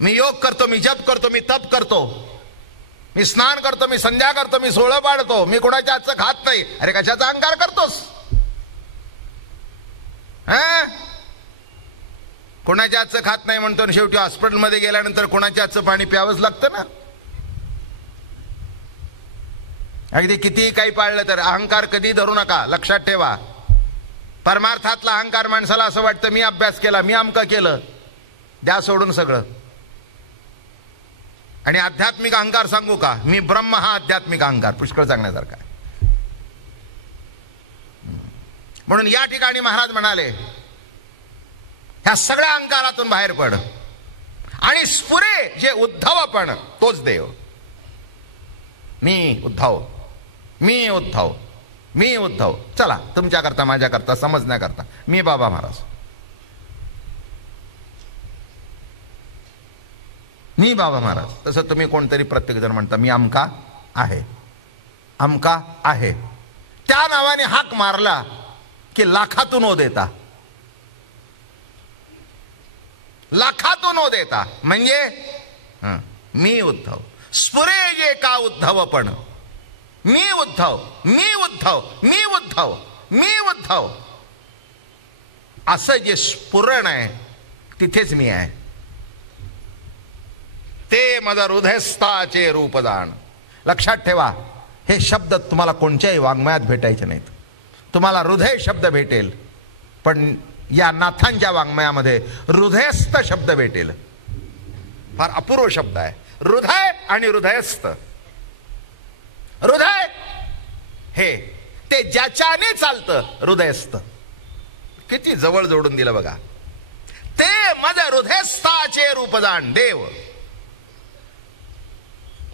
मी योग करतो, मी जप करतो, मी तप करतो, मी स्नान करतो, मी संध्या करतो, मी सोळं पाडतो, मी कोणाच्या हातचं खात नाही. अरे कशाचा अहंकार करतोस. कोणाच्या हातचं खात नाही म्हणतो, शेवटी हॉस्पिटलमध्ये गेल्यानंतर कोणाच्या हातचं पाणी प्यावंच लागतं ना. अगदी कितीही काही पाळलं तर अहंकार कधी धरू नका. लक्षात ठेवा. परमार्थातला अहंकार माणसाला असं वाटतं मी अभ्यास केला, मी अमकं केलं, द्या सोडून सगळं. आणि आध्यात्मिक अहंकार सांगू का, मी ब्रह्म, हा आध्यात्मिक अहंकार पुष्कळ सांगण्यासारखा आहे. म्हणून या ठिकाणी महाराज म्हणाले, ह्या सगळ्या अंकारातून बाहेर पड आणि स्फुरे जे उद्धवपण तोच देव. मी उद्धव, मी उद्धव, मी उद्धव. चला, तुमच्याकरता माझ्याकरता समजण्याकरता मी बाबा महाराज, मी बाबा महाराज. तसं तुम्ही कोणतरी प्रत्येक जण म्हणता मी अमका आहे, अमका आहे. त्या नावाने हाक मारला की लाखातून ओ देता, लाखातून ओ देता. म्हणजे मी उद्धव, स्फुरे जे का उद्धवपण, मी उद्धव, मी उद्धव, मी उद्धव, मी उद्धव, असं जे स्फुरण आहे तिथेच मी आहे. ते मद हृदयस्थाचे रूपदान. लक्षात ठेवा, हे शब्द तुम्हाला कोणत्याही वाङ्मयात भेटायचे नाहीत. तुम्हाला हृदय शब्द भेटेल, पण या नाथांच्या वाङ्मयामध्ये हृदयस्थ शब्द भेटेल. फार अपूर्व शब्द आहे, हृदय आणि हृदयस्थ. हृदय हे ते ज्याच्याने चालतं, हृदयस्थ. किती जवळ जोडून दिलं बघा. ते मद हृदयस्थाचे रूपदान. देव,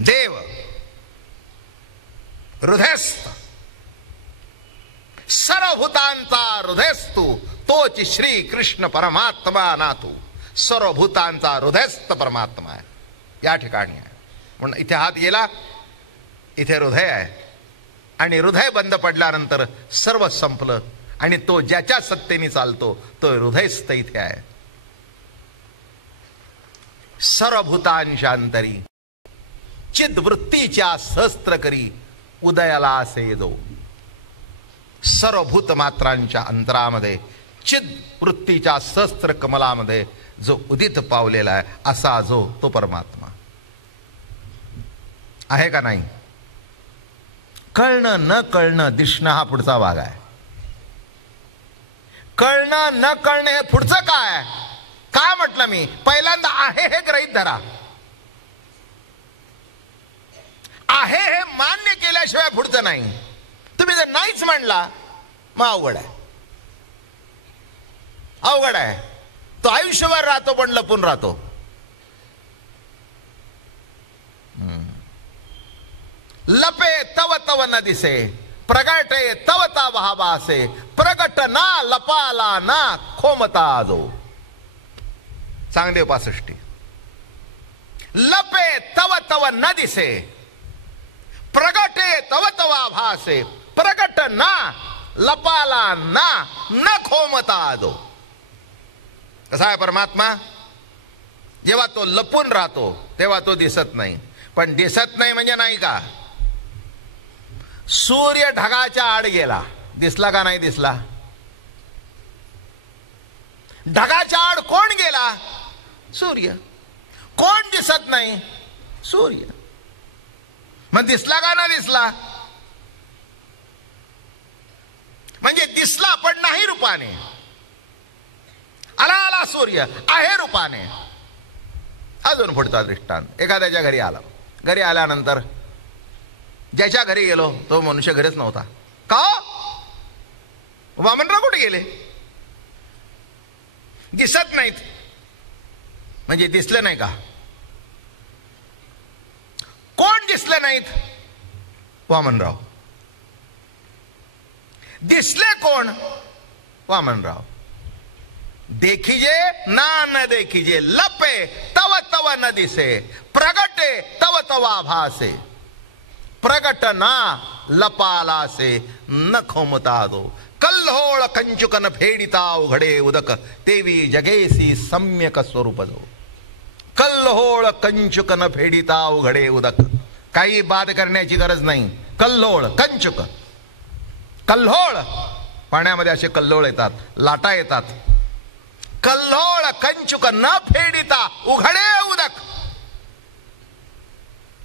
देव हृदयस्थ, सर्वभूतांचा हृदयस्थू तोच श्री कृष्ण परमात्मा नाथू. सर्वभूतांचा हृदयस्थ परमात्मा आहे, या ठिकाणी आहे. म्हणून इथे हात गेला, इथे हृदय आहे, आणि हृदय बंद पडल्यानंतर सर्व संपलं. आणि तो ज्याच्या सत्तेने चालतो तो हृदयस्थ इथे आहे. सर्वभूतांशांतरी चिद्वृत्तीच्या सहस्त्र करी उदयाला असे जो. सर्वभूत मात्रांच्या अंतरामध्ये चिद्वृत्तीच्या सहस्त्र कमलामध्ये जो उदित पावलेला आहे, असा जो तो परमात्मा आहे का नाही. कळणं न कळणं दिसणं हा पुढचा भाग आहे. कळणं न कळणं हे पुढचं काय. काय म्हटलं मी, पहिल्यांदा आहे हे गृहीत धरा. आहे हे मान्य केल्याशिवाय पुढचं नाही. तुम्ही जर नाहीच म्हणला मग अवघड आहे, अवघड आहे. तो आयुष्यभर राहतो पण लपून राहतो. लपे तव तव न दिसे, प्रगटे तव तव भासे, प्रगट ना लपाला ना खोमता जो. चांगदेव 65. लपे तव तव न दिसे, प्रगटे तव तव भासे, प्रगट ना लपाला ना न खोमता जो. कसा आहे परमात्मा. जेव्हा तो लपून राहतो तेव्हा तो दिसत नाही. पण दिसत नाही म्हणजे नाही का. सूर्य ढगाच्या आड गेला, दिसला का नाही दिसला. ढगाच्या आड कोण गेला, सूर्य. कोण दिसत नाही, सूर्य. मग दिसला का ना दिसला. म्हणजे दिसला पण नाही रूपाने. आला आला सूर्य आहे रूपाने. अजून पुढचा दृष्टांत. एखाद्याच्या घरी आला, घरी आल्यानंतर ज्याच्या घरी गेलो तो मनुष्य घरीच नव्हता. का वामनराव कुठे गेले, दिसत नाहीत. म्हणजे दिसले नाही का. कोण दिसले नाहीत, वामनराव. दिसले कोण, वामनराव. देखिजे ना न देखिजे, लपे तव तव न दिसे, प्रगटे तव तव भासे, प्रगट ना लपाला से न खोमता दो. कल्होळ कंचुकन फेडिता उघडे उदक, तेवी जगेसी सम्यक स्वरूप जो. कल्होळ कंचुकन फेडिता उघडे उदक. काही बाद करण्याची गरज नाही. कल्होळ कंचुक, कल्होळ पाण्यामध्ये असे कल्लोळ येतात, लाटा येतात. कल्होळ कंचुक न फेडिता उघडे उदक.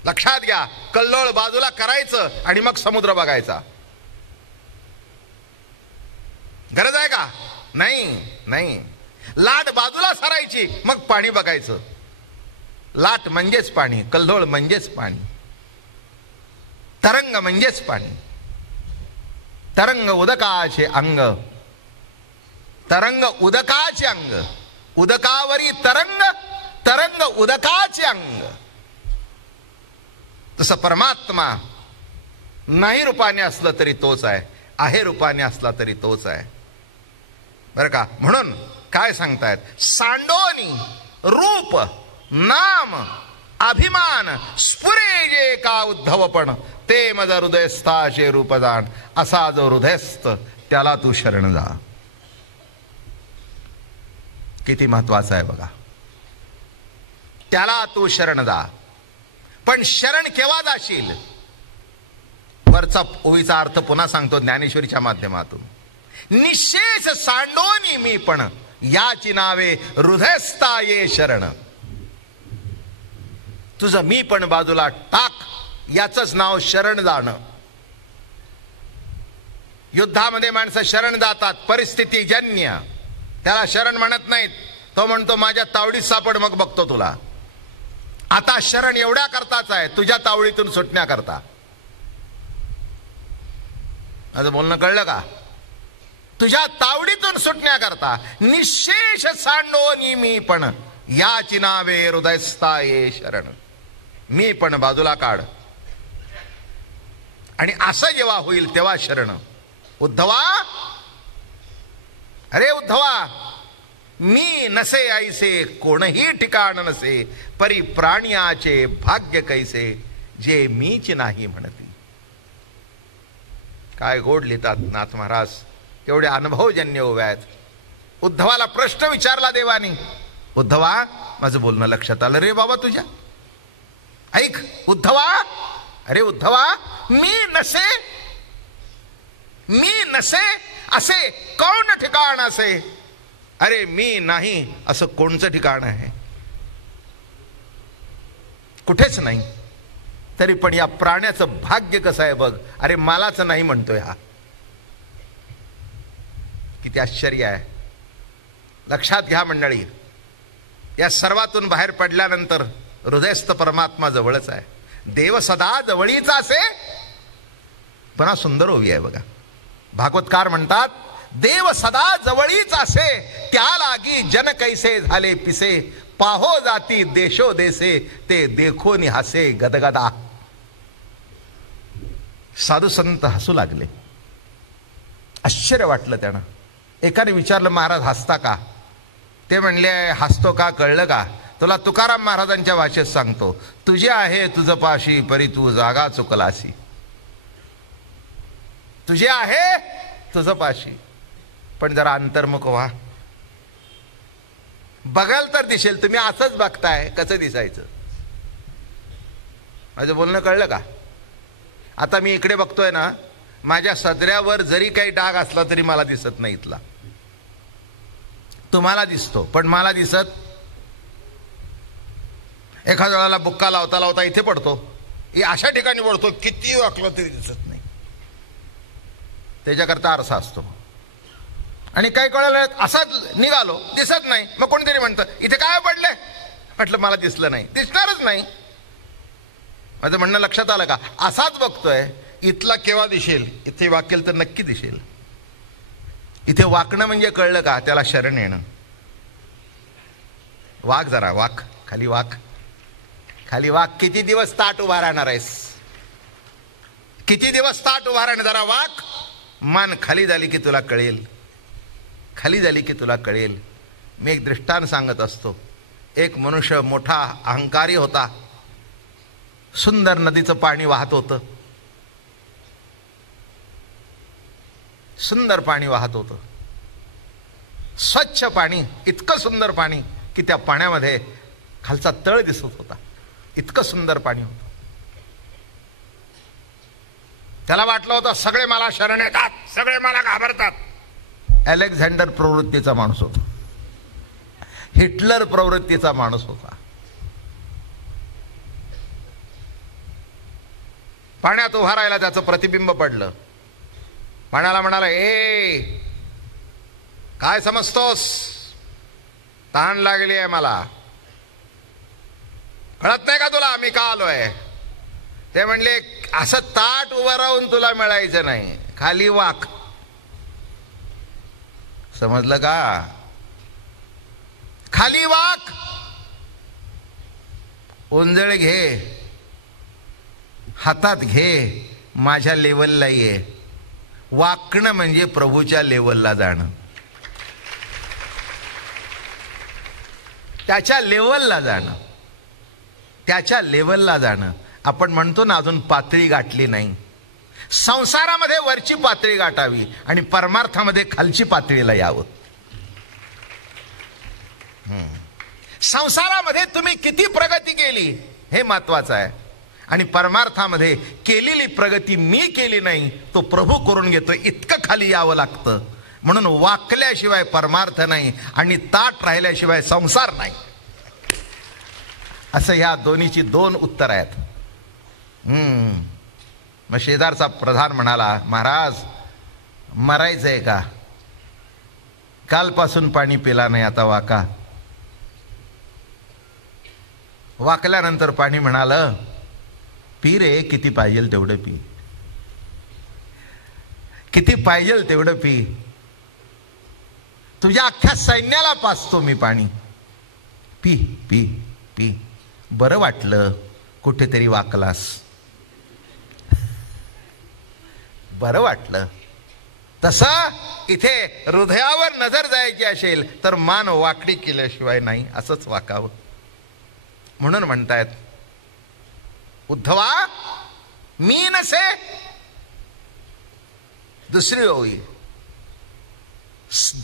लक्षात घ्या, कल्लोळ बाजूला करायचं आणि मग समुद्र बघायचा. गरज आहे का, नाही नाही. लाट बाजूला सरायची मग पाणी बघायचं. लाट म्हणजेच पाणी, कल्लोळ म्हणजेच पाणी, तरंग म्हणजेच पाणी. तरंग उदकाचे अंग तरंग उदकाचे अंग, उदकावरी तरंग, तरंग उदकाचे अंग. तसं परमात्मा नाही रूपाने असलं तरी तोच आहे रूपाने असला तरी तोच आहे. बरं का? म्हणून काय सांगतायत? सांडोनी रूप नाम अभिमान स्फुरे जे का उद्धवपण, ते मज हृदयस्थाचे रूपदान. असा जो हृदयस्थ त्याला तू शरण जा. किती महत्वाचं आहे बघा. त्याला तू शरण जा. पण शरण केव्हा जाशील? वरचा ओळीचा अर्थ पुन्हा सांगतो ज्ञानेश्वरीच्या माध्यमातून. निशेष सांडोनी मी पण, याची नावे हृदयस्था ये शरण. तुझं मी पण बाजूला टाक, याचंच नाव शरण जाणं. युद्धामध्ये माणसं शरण जातात परिस्थितीजन्य, त्याला शरण म्हणत नाहीत. तो म्हणतो माझ्या तावडीत सापड, मग बघतो तुला. आता शरण एवढ्या करताच आहे, तुझ्या तावडीतून सुटण्याकरता. माझं बोलणं कळलं का? तुझ्या तावडीतून सुटण्याकरता. निशेष सांडोनी मी पण, याची नावे हृदयस्था ये शरण. मी पण बाजूला काढ. आणि असं जेव्हा होईल तेव्हा शरण. उद्धवा, अरे उद्धवा, मी नसे ऐसे कोणही ठिकाण नसे, परी प्राण्याचे भाग्य कैसे, जे मीच नाही म्हणती. काय गोड लिहितात नाथ महाराज, एवढे अनुभवजन्य उभे आहेत. उद्धवाला प्रश्न विचारला देवानी. उद्धवा, माझं बोलणं लक्षात आलं रे बाबा तुझ्या. ऐक उद्धवा, अरे उद्धवा, मी नसे असे कोण ठिकाण असे. अरे मी नाही असं कोणचं ठिकाण आहे? कुठेच नाही. तरी पण या प्राण्याचं भाग्य कसं आहे बघ. अरे मलाच नाही म्हणतोय हा. किती आश्चर्य आहे. लक्षात घ्या मंडळी, या सर्वातून बाहेर पडल्यानंतर हृदयस्थ परमात्मा जवळच आहे. देव सदा जवळीचा असे. पण सुंदर ओवी आहे बघा. भागवतकार म्हणतात, देव सदा जवळीच असे, त्या लागी जन कैसे झाले पिसे, पाहो जाती देशो देसे, ते देखो निहासे गदगदा. साधू संत हसू लागले. आश्चर्य वाटलं त्यांना. एकाने विचारलं, महाराज हसता का? ते म्हणले, हसतो का कळलं का? तुला तुकाराम महाराजांच्या भाषेत सांगतो, तुझे आहे तुझ पाशी, परी तू जागा चुकलासी. तुझे आहे तुझ पाशी, पण जरा अंतर्मुख व्हा. बघाल तर दिसेल. तुम्ही असंच बघताय, कसं दिसायचं? माझं बोलणं कळलं का? आता मी इकडे बघतोय ना, माझ्या सदऱ्यावर जरी काही डाग असला तरी मला दिसत नाही इथला. तुम्हाला दिसतो पण मला दिसत. एखाद्या वेळेला बुक्का लावता लावता इथे पडतो, अशा ठिकाणी पडतो, किती वाकलो तरी दिसत नाही. त्याच्याकरता आरसा असतो. आणि काही कळलं असाच निघालो, दिसत नाही. मग कोणतरी म्हणतं इथे काय पडलंय? म्हटलं मला दिसलं नाही. दिसणारच नाही. माझं म्हणणं लक्षात आलं का? असाच बघतोय, इथला केव्हा दिसेल? इथे वाकेल तर नक्की दिसेल. इथे वाकणं म्हणजे कळलं का? त्याला शरण येणं. वाक जरा, वाक खाली, वाक खाली, वाक. किती दिवस ताट उभा राहणार आहेस? किती दिवस ताट उभा राहणार? जरा वाक. मान खाली झाली की तुला कळेल, खाली झाली की तुला कळेल. मी एक दृष्टांत सांगत असतो. एक मनुष्य मोठा अहंकारी होता. सुंदर नदीचं पाणी वाहत होतं. सुंदर पाणी वाहत होतं. स्वच्छ पाणी, इतकं सुंदर पाणी की त्या पाण्यामध्ये खालचा तळ दिसत होता. इतकं सुंदर पाणी होतं. त्याला वाटलं होतं सगळे मला शरण येतात, सगळे मला घाबरतात. अलेक्झांडर प्रवृत्तीचा माणूस होता. हिटलर प्रवृत्तीचा माणूस होता. पाण्यात उभा राहिला, त्याचं प्रतिबिंब पडलं. पाण्याला म्हणाला, ए काय समजतोस? तहान लागली आहे मला, कळत नाही का तुला मी का आलोय? ते म्हणले, असं ताट उभं राहून तुला मिळायचं नाही, खाली वाक. समजलं का? खाली वाक, ओंजळ घे, हातात घे, माझ्या लेवलला ये. वाकणं म्हणजे प्रभूच्या लेवलला जाणं, त्याच्या लेवलला जाणं, त्याच्या लेवलला जाणं. आपण म्हणतो ना अजून पातळी गाठली नाही. संसारामध्ये वरची पातळी गाठावी आणि परमार्थामध्ये खालची पातळीला यावं. संसारामध्ये तुम्ही किती प्रगती केली हे महत्वाचं आहे, आणि परमार्थामध्ये केलेली प्रगती मी केली नाही, तो प्रभू करून घेतो, इतकं खाली यावं लागतं. म्हणून वाकल्याशिवाय परमार्थ नाही आणि ताट राहिल्याशिवाय संसार नाही. असं ह्या दोन्हीची दोन उत्तर आहेत. मग शेजारचा प्रधान म्हणाला, महाराज मरायचंय का? कालपासून पाणी पिला नाही, आता वाका. वाकल्यानंतर पाणी म्हणालं, पी रे, किती पाहिजे तेवढं पी, किती पाहिजे तेवढं पी, तुझ्या अख्ख्या सैन्याला पाचतो मी पाणी, पी पी पी. बरं वाटलं कुठेतरी वाकलास, बरं वाटलं. तसं इथे हृदयावर नजर जायची असेल तर मान वाकडी केल्याशिवाय नाही, असंच वाकावं. म्हणून म्हणतायत उद्धवा, मी नसे दुसरी होई,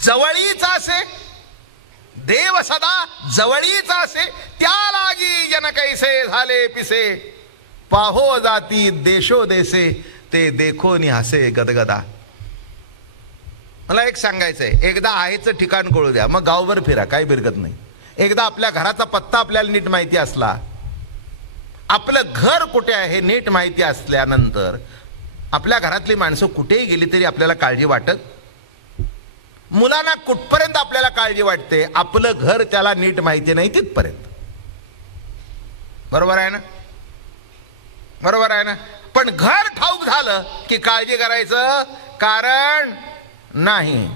जवळीच असे देव सदा जवळीच असे, त्या लागी जन कैसे झाले पिसे, पाहो जाती देशो देसे, ते देखो नि हसे गदगदा. मला एक सांगायचंय, एकदा आहेचं ठिकाण कळू द्या, मग गावभर फिरा, काही बिरकत नाही. एकदा आपल्या घराचा पत्ता आपल्याला नीट माहिती असला, आपलं घर कुठे आहे हे नीट माहिती असल्यानंतर आपल्या घरातली माणसं कुठेही गेली तरी आपल्याला काळजी वाटत. मुलांना कुठपर्यंत आपल्याला काळजी वाटते, आपलं घर त्याला नीट माहिती नाही तिथपर्यंत. बरोबर आहे ना? बरोबर आहे ना? पण घर ठाऊक झालं की काळजी करायचं कारण नाही.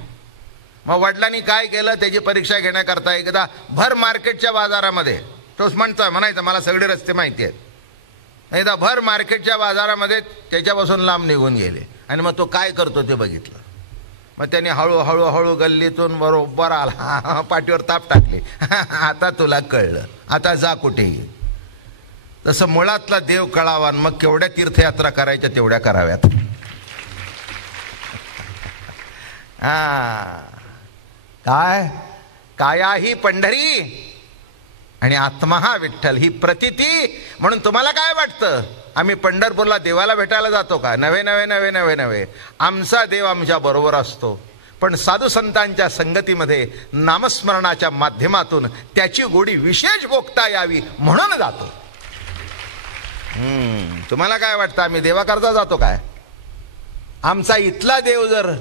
मग वडिलांनी काय केलं, त्याची परीक्षा घेण्याकरता एकदा भर मार्केटच्या बाजारामध्ये, तोच म्हणायचा मला सगळे रस्ते माहिती आहेत, एकदा भर मार्केटच्या बाजारामध्ये त्याच्यापासून लांब निघून गेले आणि मग तो काय करतो ते बघितलं. मग त्याने हळूहळू हळू गल्लीतून बरोबर आला, पाठीवर ताप टाकले, आता तुला कळलं, आता जा कुठेही. तसं मुळातला देव कळावा, मग केवढ्या तीर्थयात्रा करायच्या तेवढ्या कराव्यात. काय काया ही पंढरी आणि आत्मा हा विठ्ठल, ही प्रतिती. म्हणून तुम्हाला काय वाटतं, आम्ही पंढरपूरला देवाला भेटायला जातो का? नव्हे नव्हे नव्हे नव्हे नव्हे. आमचा देव आमच्या बरोबर असतो, पण साधू संतांच्या संगतीमध्ये नामस्मरणाच्या माध्यमातून त्याची गोडी विशेष भोगता यावी म्हणून जातो. तुम्हाला काय वाटतं, आम्ही देवाकरता जातो काय? आमचा इथला देव जर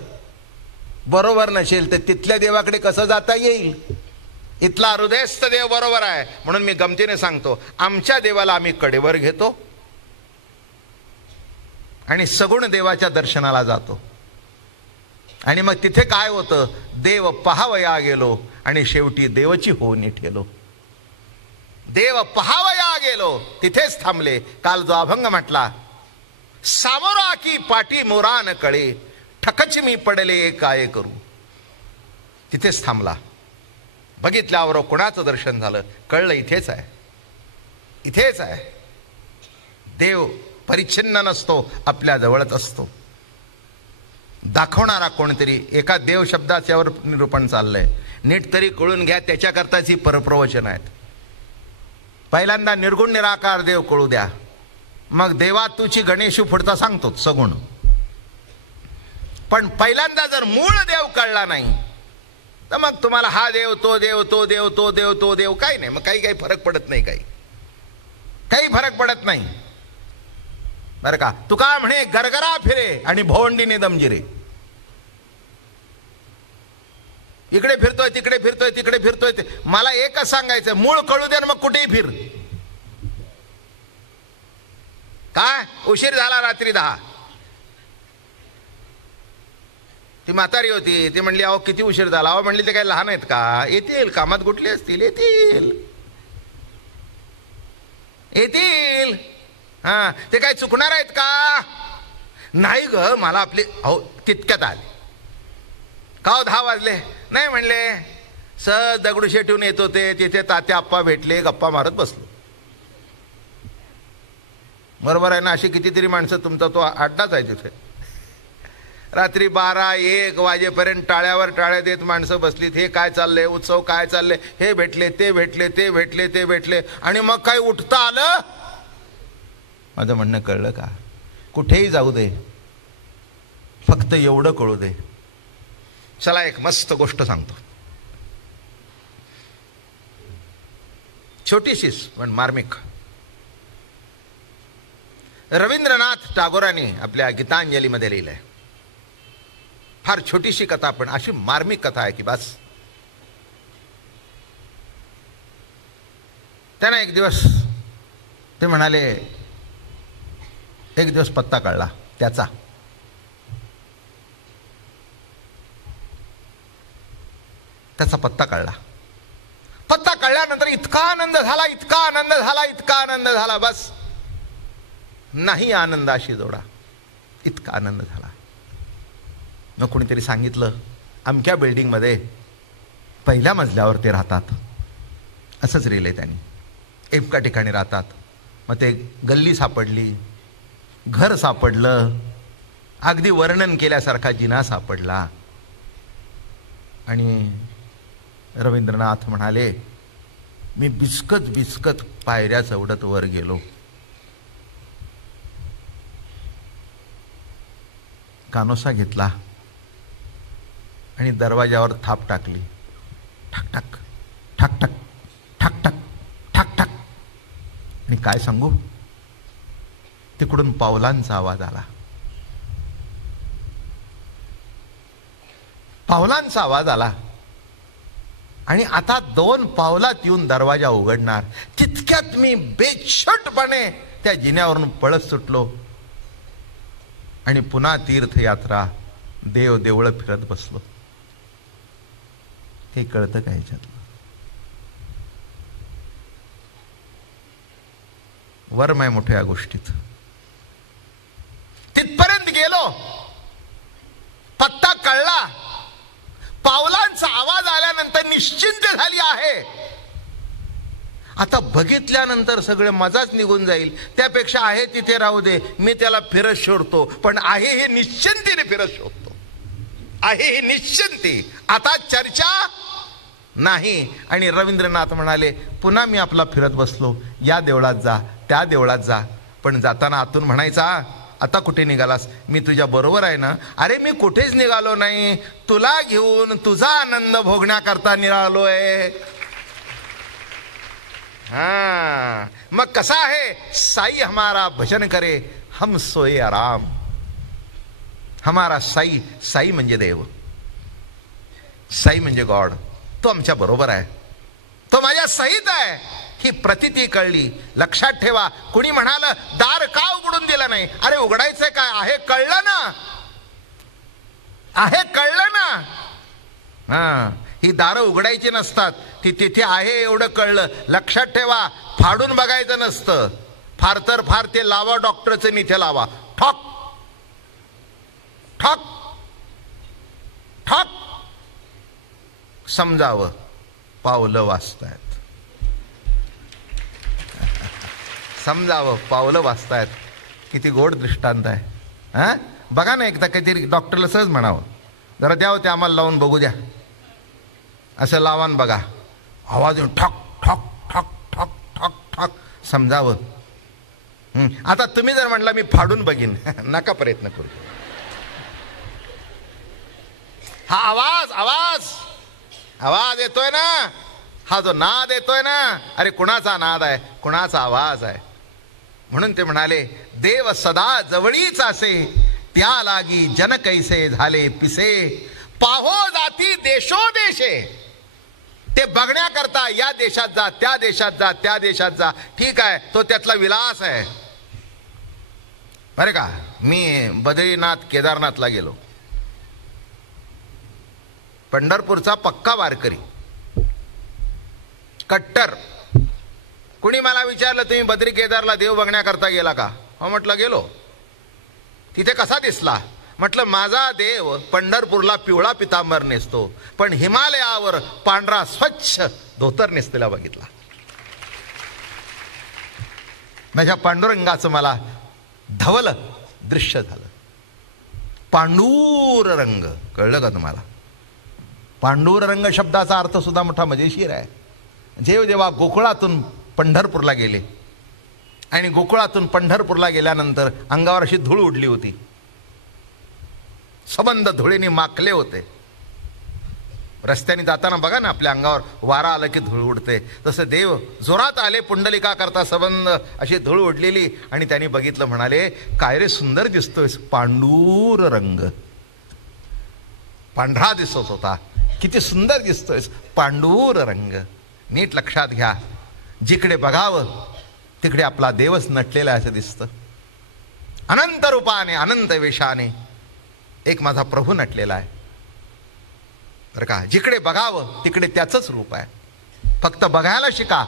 बरोबर नसेल तर तिथल्या देवाकडे कसं जाता येईल? इथला हृदयस्थ देव बरोबर आहे, म्हणून मी गमतीने सांगतो, आमच्या देवाला आम्ही कडेवर घेतो आणि सगुण देवाच्या दर्शनाला जातो. आणि मग तिथे काय होतं, देव पहावया गेलो आणि शेवटी देवची होऊन ठेलो. देव पहावया गेलो, तिथेच थांबले. काल जो अभंग म्हटला, सामोरा की पाठी मोरान कळे, ठकच मी पडले काय करू, तिथेच थांबला. बघितल्यावर कोणाचं दर्शन झालं, कळलं इथेच आहे, इथेच आहे. देव परिच्छिन्न नसतो, आपल्या जवळच असतो. दाखवणारा कोणतरी, एका देव शब्दाच्यावर निरूपण चाललंय, नीट तरी कळून घ्या, त्याच्याकरताच ही परप्रवचन आहेत. पहिल्यांदा निर्गुण निराकार देव कळू द्या, मग देवा तुची गणेशू पुढचा सांगतो सगुण. पण पहिल्यांदा जर मूळ देव कळला नाही तर मग तुम्हाला हा देव तो देव तो देव तो देव तो देव काही नाही, मग काही फरक पडत नाही, काही फरक पडत नाही. बरं का? तुका म्हणे गरगरा फिरे आणि भोवंडीने दमजिरे. इकडे फिरतोय तिकडे फिरतोय तिकडे फिरतोय. मला एकच सांगायचं, मूळ कळू दे, मग कुठेही फिर. काय उशीर झाला रात्री 10, ती म्हातारी होती, ती म्हणली अहो किती उशीर झाला. अहो म्हणली ते काही लहान आहेत का, येतील, कामात गुटले असतील, येतील येतील. हा, ते काय चुकणार आहेत का. नाही ग, मला आपले अहो तितक्यात आले. का 10 वाजले. नाही म्हणले, सहज दगडूशेठ ठेवून येत होते, तिथे तात्या आप्पा भेटले, गप्पा मारत बसलो. बरोबर आहे ना. अशी कितीतरी माणसं, तुमचा तो अड्डाच आहे तिथे. रात्री 12-1 वाजेपर्यंत टाळ्यावर टाळ्या देत माणसं बसलीत. हे काय चाललंय, उत्सव काय चाललंय, हे भेटले, ते भेटले, ते भेटले, ते भेटले. आणि मग काय उठता आलं. माझं म्हणणं कळलं का. कुठेही जाऊ दे, फक्त एवढं कळू दे. चला एक मस्त गोष्ट सांगतो, छोटीशीच पण मार्मिक. रवींद्रनाथ टागोरांनी आपल्या गीतांजलीमध्ये लिहिलंय. फार छोटीशी कथा, पण अशी मार्मिक कथा आहे की बस. त्यानं एक दिवस, ते म्हणाले, एक दिवस पत्ता कळला त्याचा. पत्ता कळला. पत्ता कळल्यानंतर इतका आनंद झाला, इतका आनंद झाला, इतका आनंद झाला, बस नाही आनंदाशी जोडा, इतका आनंद झाला. मग कोणीतरी सांगितलं, अमक्या बिल्डिंगमध्ये 1ल्या मजल्यावर ते राहतात. असंच लिहिलंय त्यांनी. एका ठिकाणी राहतात. मग ते गल्ली सापडली, घर सापडलं, अगदी वर्णन केल्यासारखा जिना सापडला. आणि रवींद्रनाथ म्हणाले, मी बिस्कत बिस्कत पायऱ्या चढत वर गेलो. कानोसा घेतला आणि दरवाजावर थाप टाकली. ठक ठक ठक ठक ठक ठक ठक ठक. आणि काय सांगू, तिकडून पावलांचा आवाज आला. पावलांचा आवाज आला. आणि आता 2 पावलात येऊन दरवाजा उघडणार. तितक्यात मी बेछटपणे त्या जिन्यावरून पळत सुटलो आणि पुन्हा तीर्थयात्रा, देव देवळ फिरत बसलो. हे कळतं का ह्याच्यात. वर्म आहे मोठ्या गोष्टीत. तिथपर्यंत गेलो, पत्ता कळला, पावलांचा आवाज आल्यानंतर निश्चिंत झाली आहे. आता बघितल्यानंतर सगळे मजाच निघून जाईल, त्यापेक्षा आहे तिथे राहू दे, मी त्याला फिरत शोधतो. पण आहे हे निश्चिंतीने फिरत शोधतो, आहे हे निश्चिंती. आता चर्चा नाही. आणि रवींद्रनाथ म्हणाले, पुन्हा मी आपला फिरत बसलो. या देवळात जा, त्या देवळात जा. पण जाताना आतून म्हणायचा, आता कुठे निघालास, मी तुझ्या बरोबर आहे ना. अरे मी कुठेच निघालो नाही, तुला घेऊन तुझा आनंद भोगण्याकरता निघालोय. हा, मग कसा आहे, साई हमारा भजन करे, हम सोए आराम. हमारा साई, साई म्हणजे देव, साई म्हणजे गॉड. तो आमच्या बरोबर आहे, तो माझ्या सहित आहे. ही प्रतिती कळली. लक्षात ठेवा, कुणी म्हणाल दार का उघडून दिलं नाही, अरे उघडायचंय काय, आहे कळलं ना, आहे कळलं ना. हा, ही दारं उघडायची नसतात, ती तिथे आहे एवढं कळलं. लक्षात ठेवा, फाडून बघायचं नसतं. फार तर फार ते लावा डॉक्टरचं निथे लावा, ठॉक ठॉक ठॉक, समजावं पावलं वाचतायत, समजावं पावलं वाचतायत. किती गोड दृष्टांत आहे. हा, बघा ना, एकदा काहीतरी डॉक्टरला सहज म्हणावं, जरा द्यावं ते आम्हाला लावून बघू द्या. असं लावान बघा, आवाज येऊन ठॉक ठॉक ठॉक ठॉक ठॉक ठॉक, समजावं. आता तुम्ही जर म्हटलं मी फाडून बघीन, नका प्रयत्न करू. हा आवाज आवाज आवाज येतोय ना, हा जो नाद येतोय ना, अरे कुणाचा नाद आहे, कुणाचा आवाज आहे. म्हणून ते म्हणाले, देव सदा जवळीच असे, त्या लागी जन कैसे झाले पिसे. पाहो जाती देशोदेशे. ते बघण्याकरता या देशात जा, त्या देशात जा, त्या देशात जा. ठीक आहे, तो त्यातला विलास आहे बरे का. मी बद्रीनाथ केदारनाथला गेलो. पंढरपूरचा पक्का वारकरी, कट्टर. कुणी मला विचारलं तुम्ही बद्री केदारला देव बघण्याकरता गेला का? हो म्हटलं गेलो. तिथे कसा दिसला? म्हटलं माझा देव पंढरपूरला पिवळा पितांबर नेसतो, पण हिमालयावर पांढरा स्वच्छ धोतर नेसलेला बघितला. माझ्या पांडुरंगाचं मला धवल दृश्य झालं. पांडूर रंग, कळलं का तुम्हाला? पांडूर रंग शब्दाचा अर्थ सुद्धा मोठा मजेशीर आहे. जेव्हा गोकुळातून पंढरपूरला गेले आणि गोकुळातून पंढरपूरला गेल्यानंतर अंगावर अशी धूळ उडली होती, सबंध धुळीने माखले होते. रस्त्याने जाताना बघा ना, आपल्या अंगावर वारा आला की धूळ उडते, तसं देव जोरात आले पुंडलिका करता, सबंध अशी धूळ उडलेली. आणि त्यांनी बघितलं, म्हणाले काय रे सुंदर दिसतोयस, पांडूर रंग. पांढरा दिसत होता, किती सुंदर दिसतोयस, पांडूर रंग. नीट लक्षात घ्या, जिकडे बघावं तिकडे आपला देवच नटलेला असं दिसतं. अनंत रूपाने अनंत वेशाने एक माझा प्रभू नटलेला आहे बरं का. जिकडे बघावं तिकडे त्याचंच रूप आहे. फक्त बघायला शिका,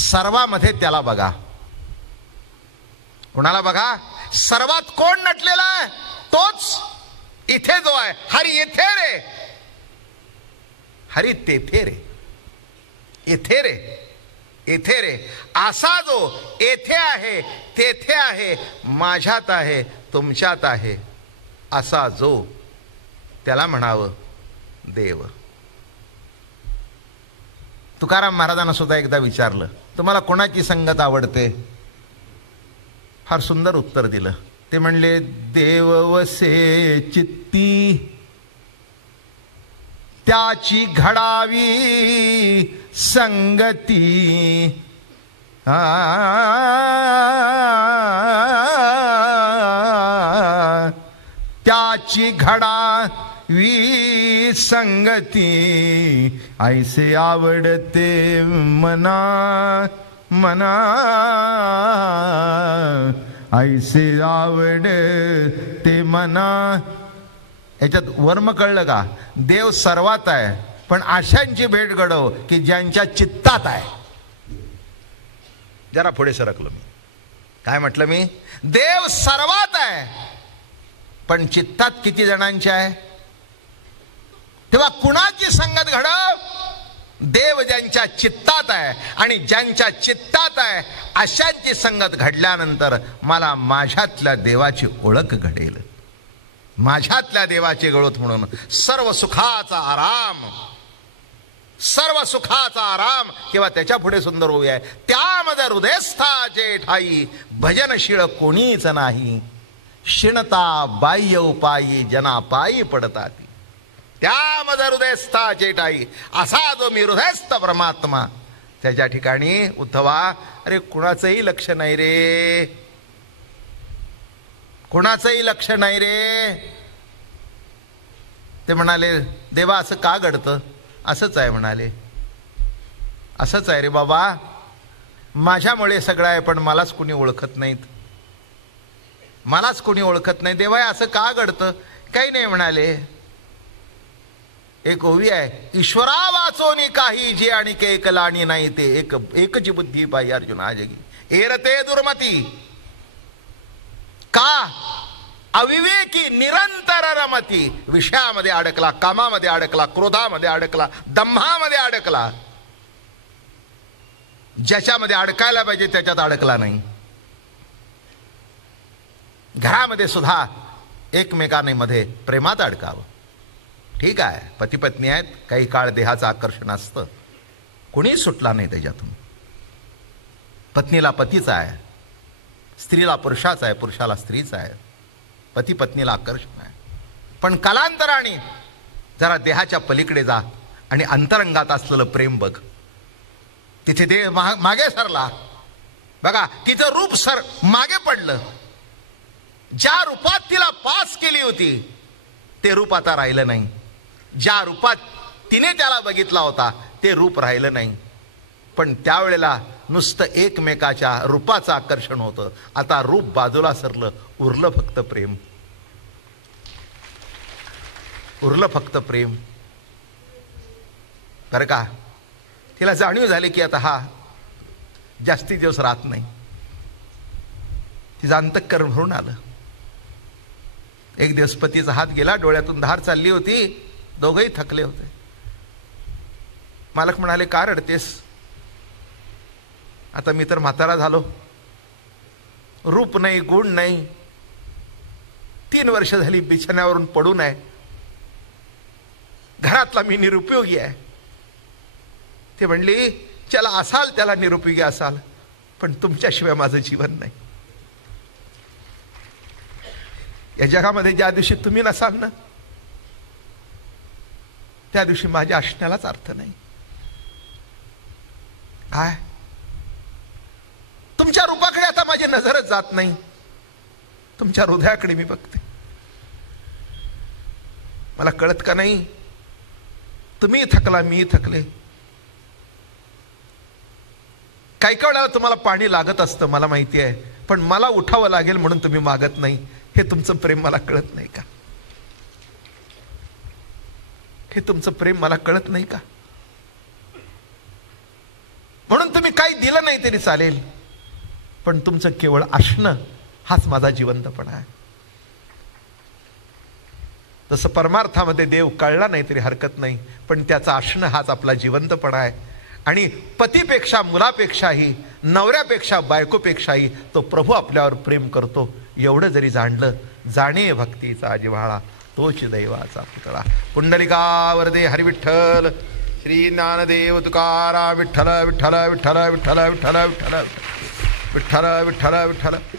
सर्वामध्ये त्याला बघा. कोणाला बघा? सर्वात कोण नटलेला आहे? तोच इथे जो आहे. हरी येथे रे, हरी तेथे रे, येथे रे, येथे रे. असा जो येथे आहे, तेथे आहे, माझ्यात आहे, तुमच्यात आहे, असा जो, त्याला म्हणावं देव. तुकाराम महाराजांना सुद्धा एकदा विचारलं, तुम्हाला कोणाची संगत आवडते? फार सुंदर उत्तर दिलं. ते म्हणले, देव वसे चित्ती त्याची घडावी संगती. त्याची घडावी संगती, ऐसे आवडते मना मना, ऐसे आवडते मना. याच्यात वर्म कळलं का? देव सर्वात आहे, पण अशांची भेट घडव की ज्यांच्या चित्तात आहे. जरा पुढे सरकलो मी. काय म्हटलं मी? देव सर्वात आहे, पण चित्तात किती जणांची आहे? तेव्हा कुणाची संगत घडव? देव ज्यांच्या चित्तात आहे, आणि ज्यांच्या चित्तात आहे अशांची संगत घडल्यानंतर मला माझ्यातल्या देवाची ओळख घडेल. माझ्यातल्या देवाचे गळोत म्हणून सर्व सुखाचा आराम, सर्व सुखाचा आराम किंवा त्याच्या पुढे सुंदर होऊ आहे. त्यामध्ये हृदयस्थाचे ठाई भजनशीळ कोणीच नाही. शिणता बाह्य उपायी जना पायी पडतात. त्यामध्ये हृदयस्थाचे ठाई, असा जो मी हृदयस्थ परमात्मा, त्याच्या ठिकाणी उद्धवा अरे कुणाचंही लक्ष नाही रे, कुणाचंही लक्ष नाही रे. ते म्हणाले, देवा असं का घडतं? असंच आहे म्हणाले. असंच आहे रे बाबा, माझ्यामुळे सगळं आहे, पण मलाच कुणी ओळखत नाहीत, मलाच कुणी ओळखत नाही. देवा असं का घडतं? काही नाही म्हणाले. एक ओवी आहे, ईश्वरा वाचोनी काही जे आणि के एकलाणी नाही ते, एकची बुद्धी पाहिजे अर्जुना जगी एरते दुर्मती. का? अविवेकी निरंतर रमती. विषयामध्ये अडकला, कामामध्ये अडकला, क्रोधामध्ये अडकला, दंभामध्ये अडकला. ज्याच्यामध्ये अडकायला पाहिजे त्याच्यात अडकला नाही. घरामध्ये सुद्धा एकमेकांमध्ये प्रेमात अडकावं. ठीक आहे, पती पत्नी आहेत, काही काळ देहाचं आकर्षण असतं, कुणीच सुटला नाही त्याच्यातून. पत्नीला पतीचा आहे, स्त्रीला पुरुषाचा आहे, पुरुषाला स्त्रीचा आहे. पती पत्नीला आकर्षण आहे, पण कालांतराने जरा देहाच्या पलीकडे जा आणि अंतरंगात असलेलं प्रेम बघ. तिथे देह मागे सरला बघा, तिचं रूप मागे पडलं. ज्या रूपात तिला पास केली होती ते रूप आता राहिलं नाही. ज्या रूपात तिने त्याला बघितला होता ते रूप राहिलं नाही. पण त्यावेळेला नुसतं एकमेकाच्या रूपाचं आकर्षण होतं, आता रूप बाजूला सरलं, उरलं फक्त प्रेम. उरलं फक्त प्रेम. बरं का, तिला जाणीव झाली की आता हा जास्ती दिवस राहत नाही. तिचं अंतःकरण भरून आलं. एक दिवस पतीचा हात गेला, डोळ्यातून धार चालली होती, दोघंही थकले होते. मालक म्हणाले, का रडतेस? आता मी तर म्हातारा झालो, रूप नाही, गुण नाही, 3 वर्ष झाली बिछाण्यावरून पडून आहे, घरातला मी निरुपयोगी आहे. ते म्हणली, चला असाल त्याला निरुपयोगी असाल, पण तुमच्याशिवाय माझं जीवन नाही. या जगामध्ये ज्या दिवशी तुम्ही नसाल ना, त्या दिवशी माझ्या असण्यालाच अर्थ नाही. काय तुमच्या रूपाकडे आता माझी नजरच जात नाही, तुमच्या हृदयाकडे मी बघते. मला कळत का नाही, तुम्ही थकला, मी थकले. काही वेळेला तुम्हाला पाणी लागत असतं, मला माहिती आहे, पण मला उठावं लागेल म्हणून तुम्ही मागत नाही. हे तुमचं प्रेम मला कळत नाही का? हे तुमचं प्रेम मला कळत नाही का? म्हणून तुम्ही काही दिलं नाही तरी चालेल, पण तुमचं केवळ असणं हाच माझा जिवंतपणा आहे. जसं परमार्थामध्ये देव कळला नाही तरी हरकत नाही, पण त्याचं असणं हाच आपला जिवंतपणा आहे. आणि पतीपेक्षा, मुलापेक्षाही, नवऱ्यापेक्षा, बायकोपेक्षाही तो प्रभू आपल्यावर प्रेम करतो. एवढं जरी जाणलं, जाणे भक्तीचा जिव्हाळा, तोच दैवाचा पुतळा. पुंडलिका वरदे हरी विठ्ठल. श्री ज्ञानदेव तुकाराम विठ्ठल विठ्ठल विठ्ठल विठ्ठल विठ्ठल विठ्ठल विठ्ठल विठ्ठल विठ्ठल विठ्ठल.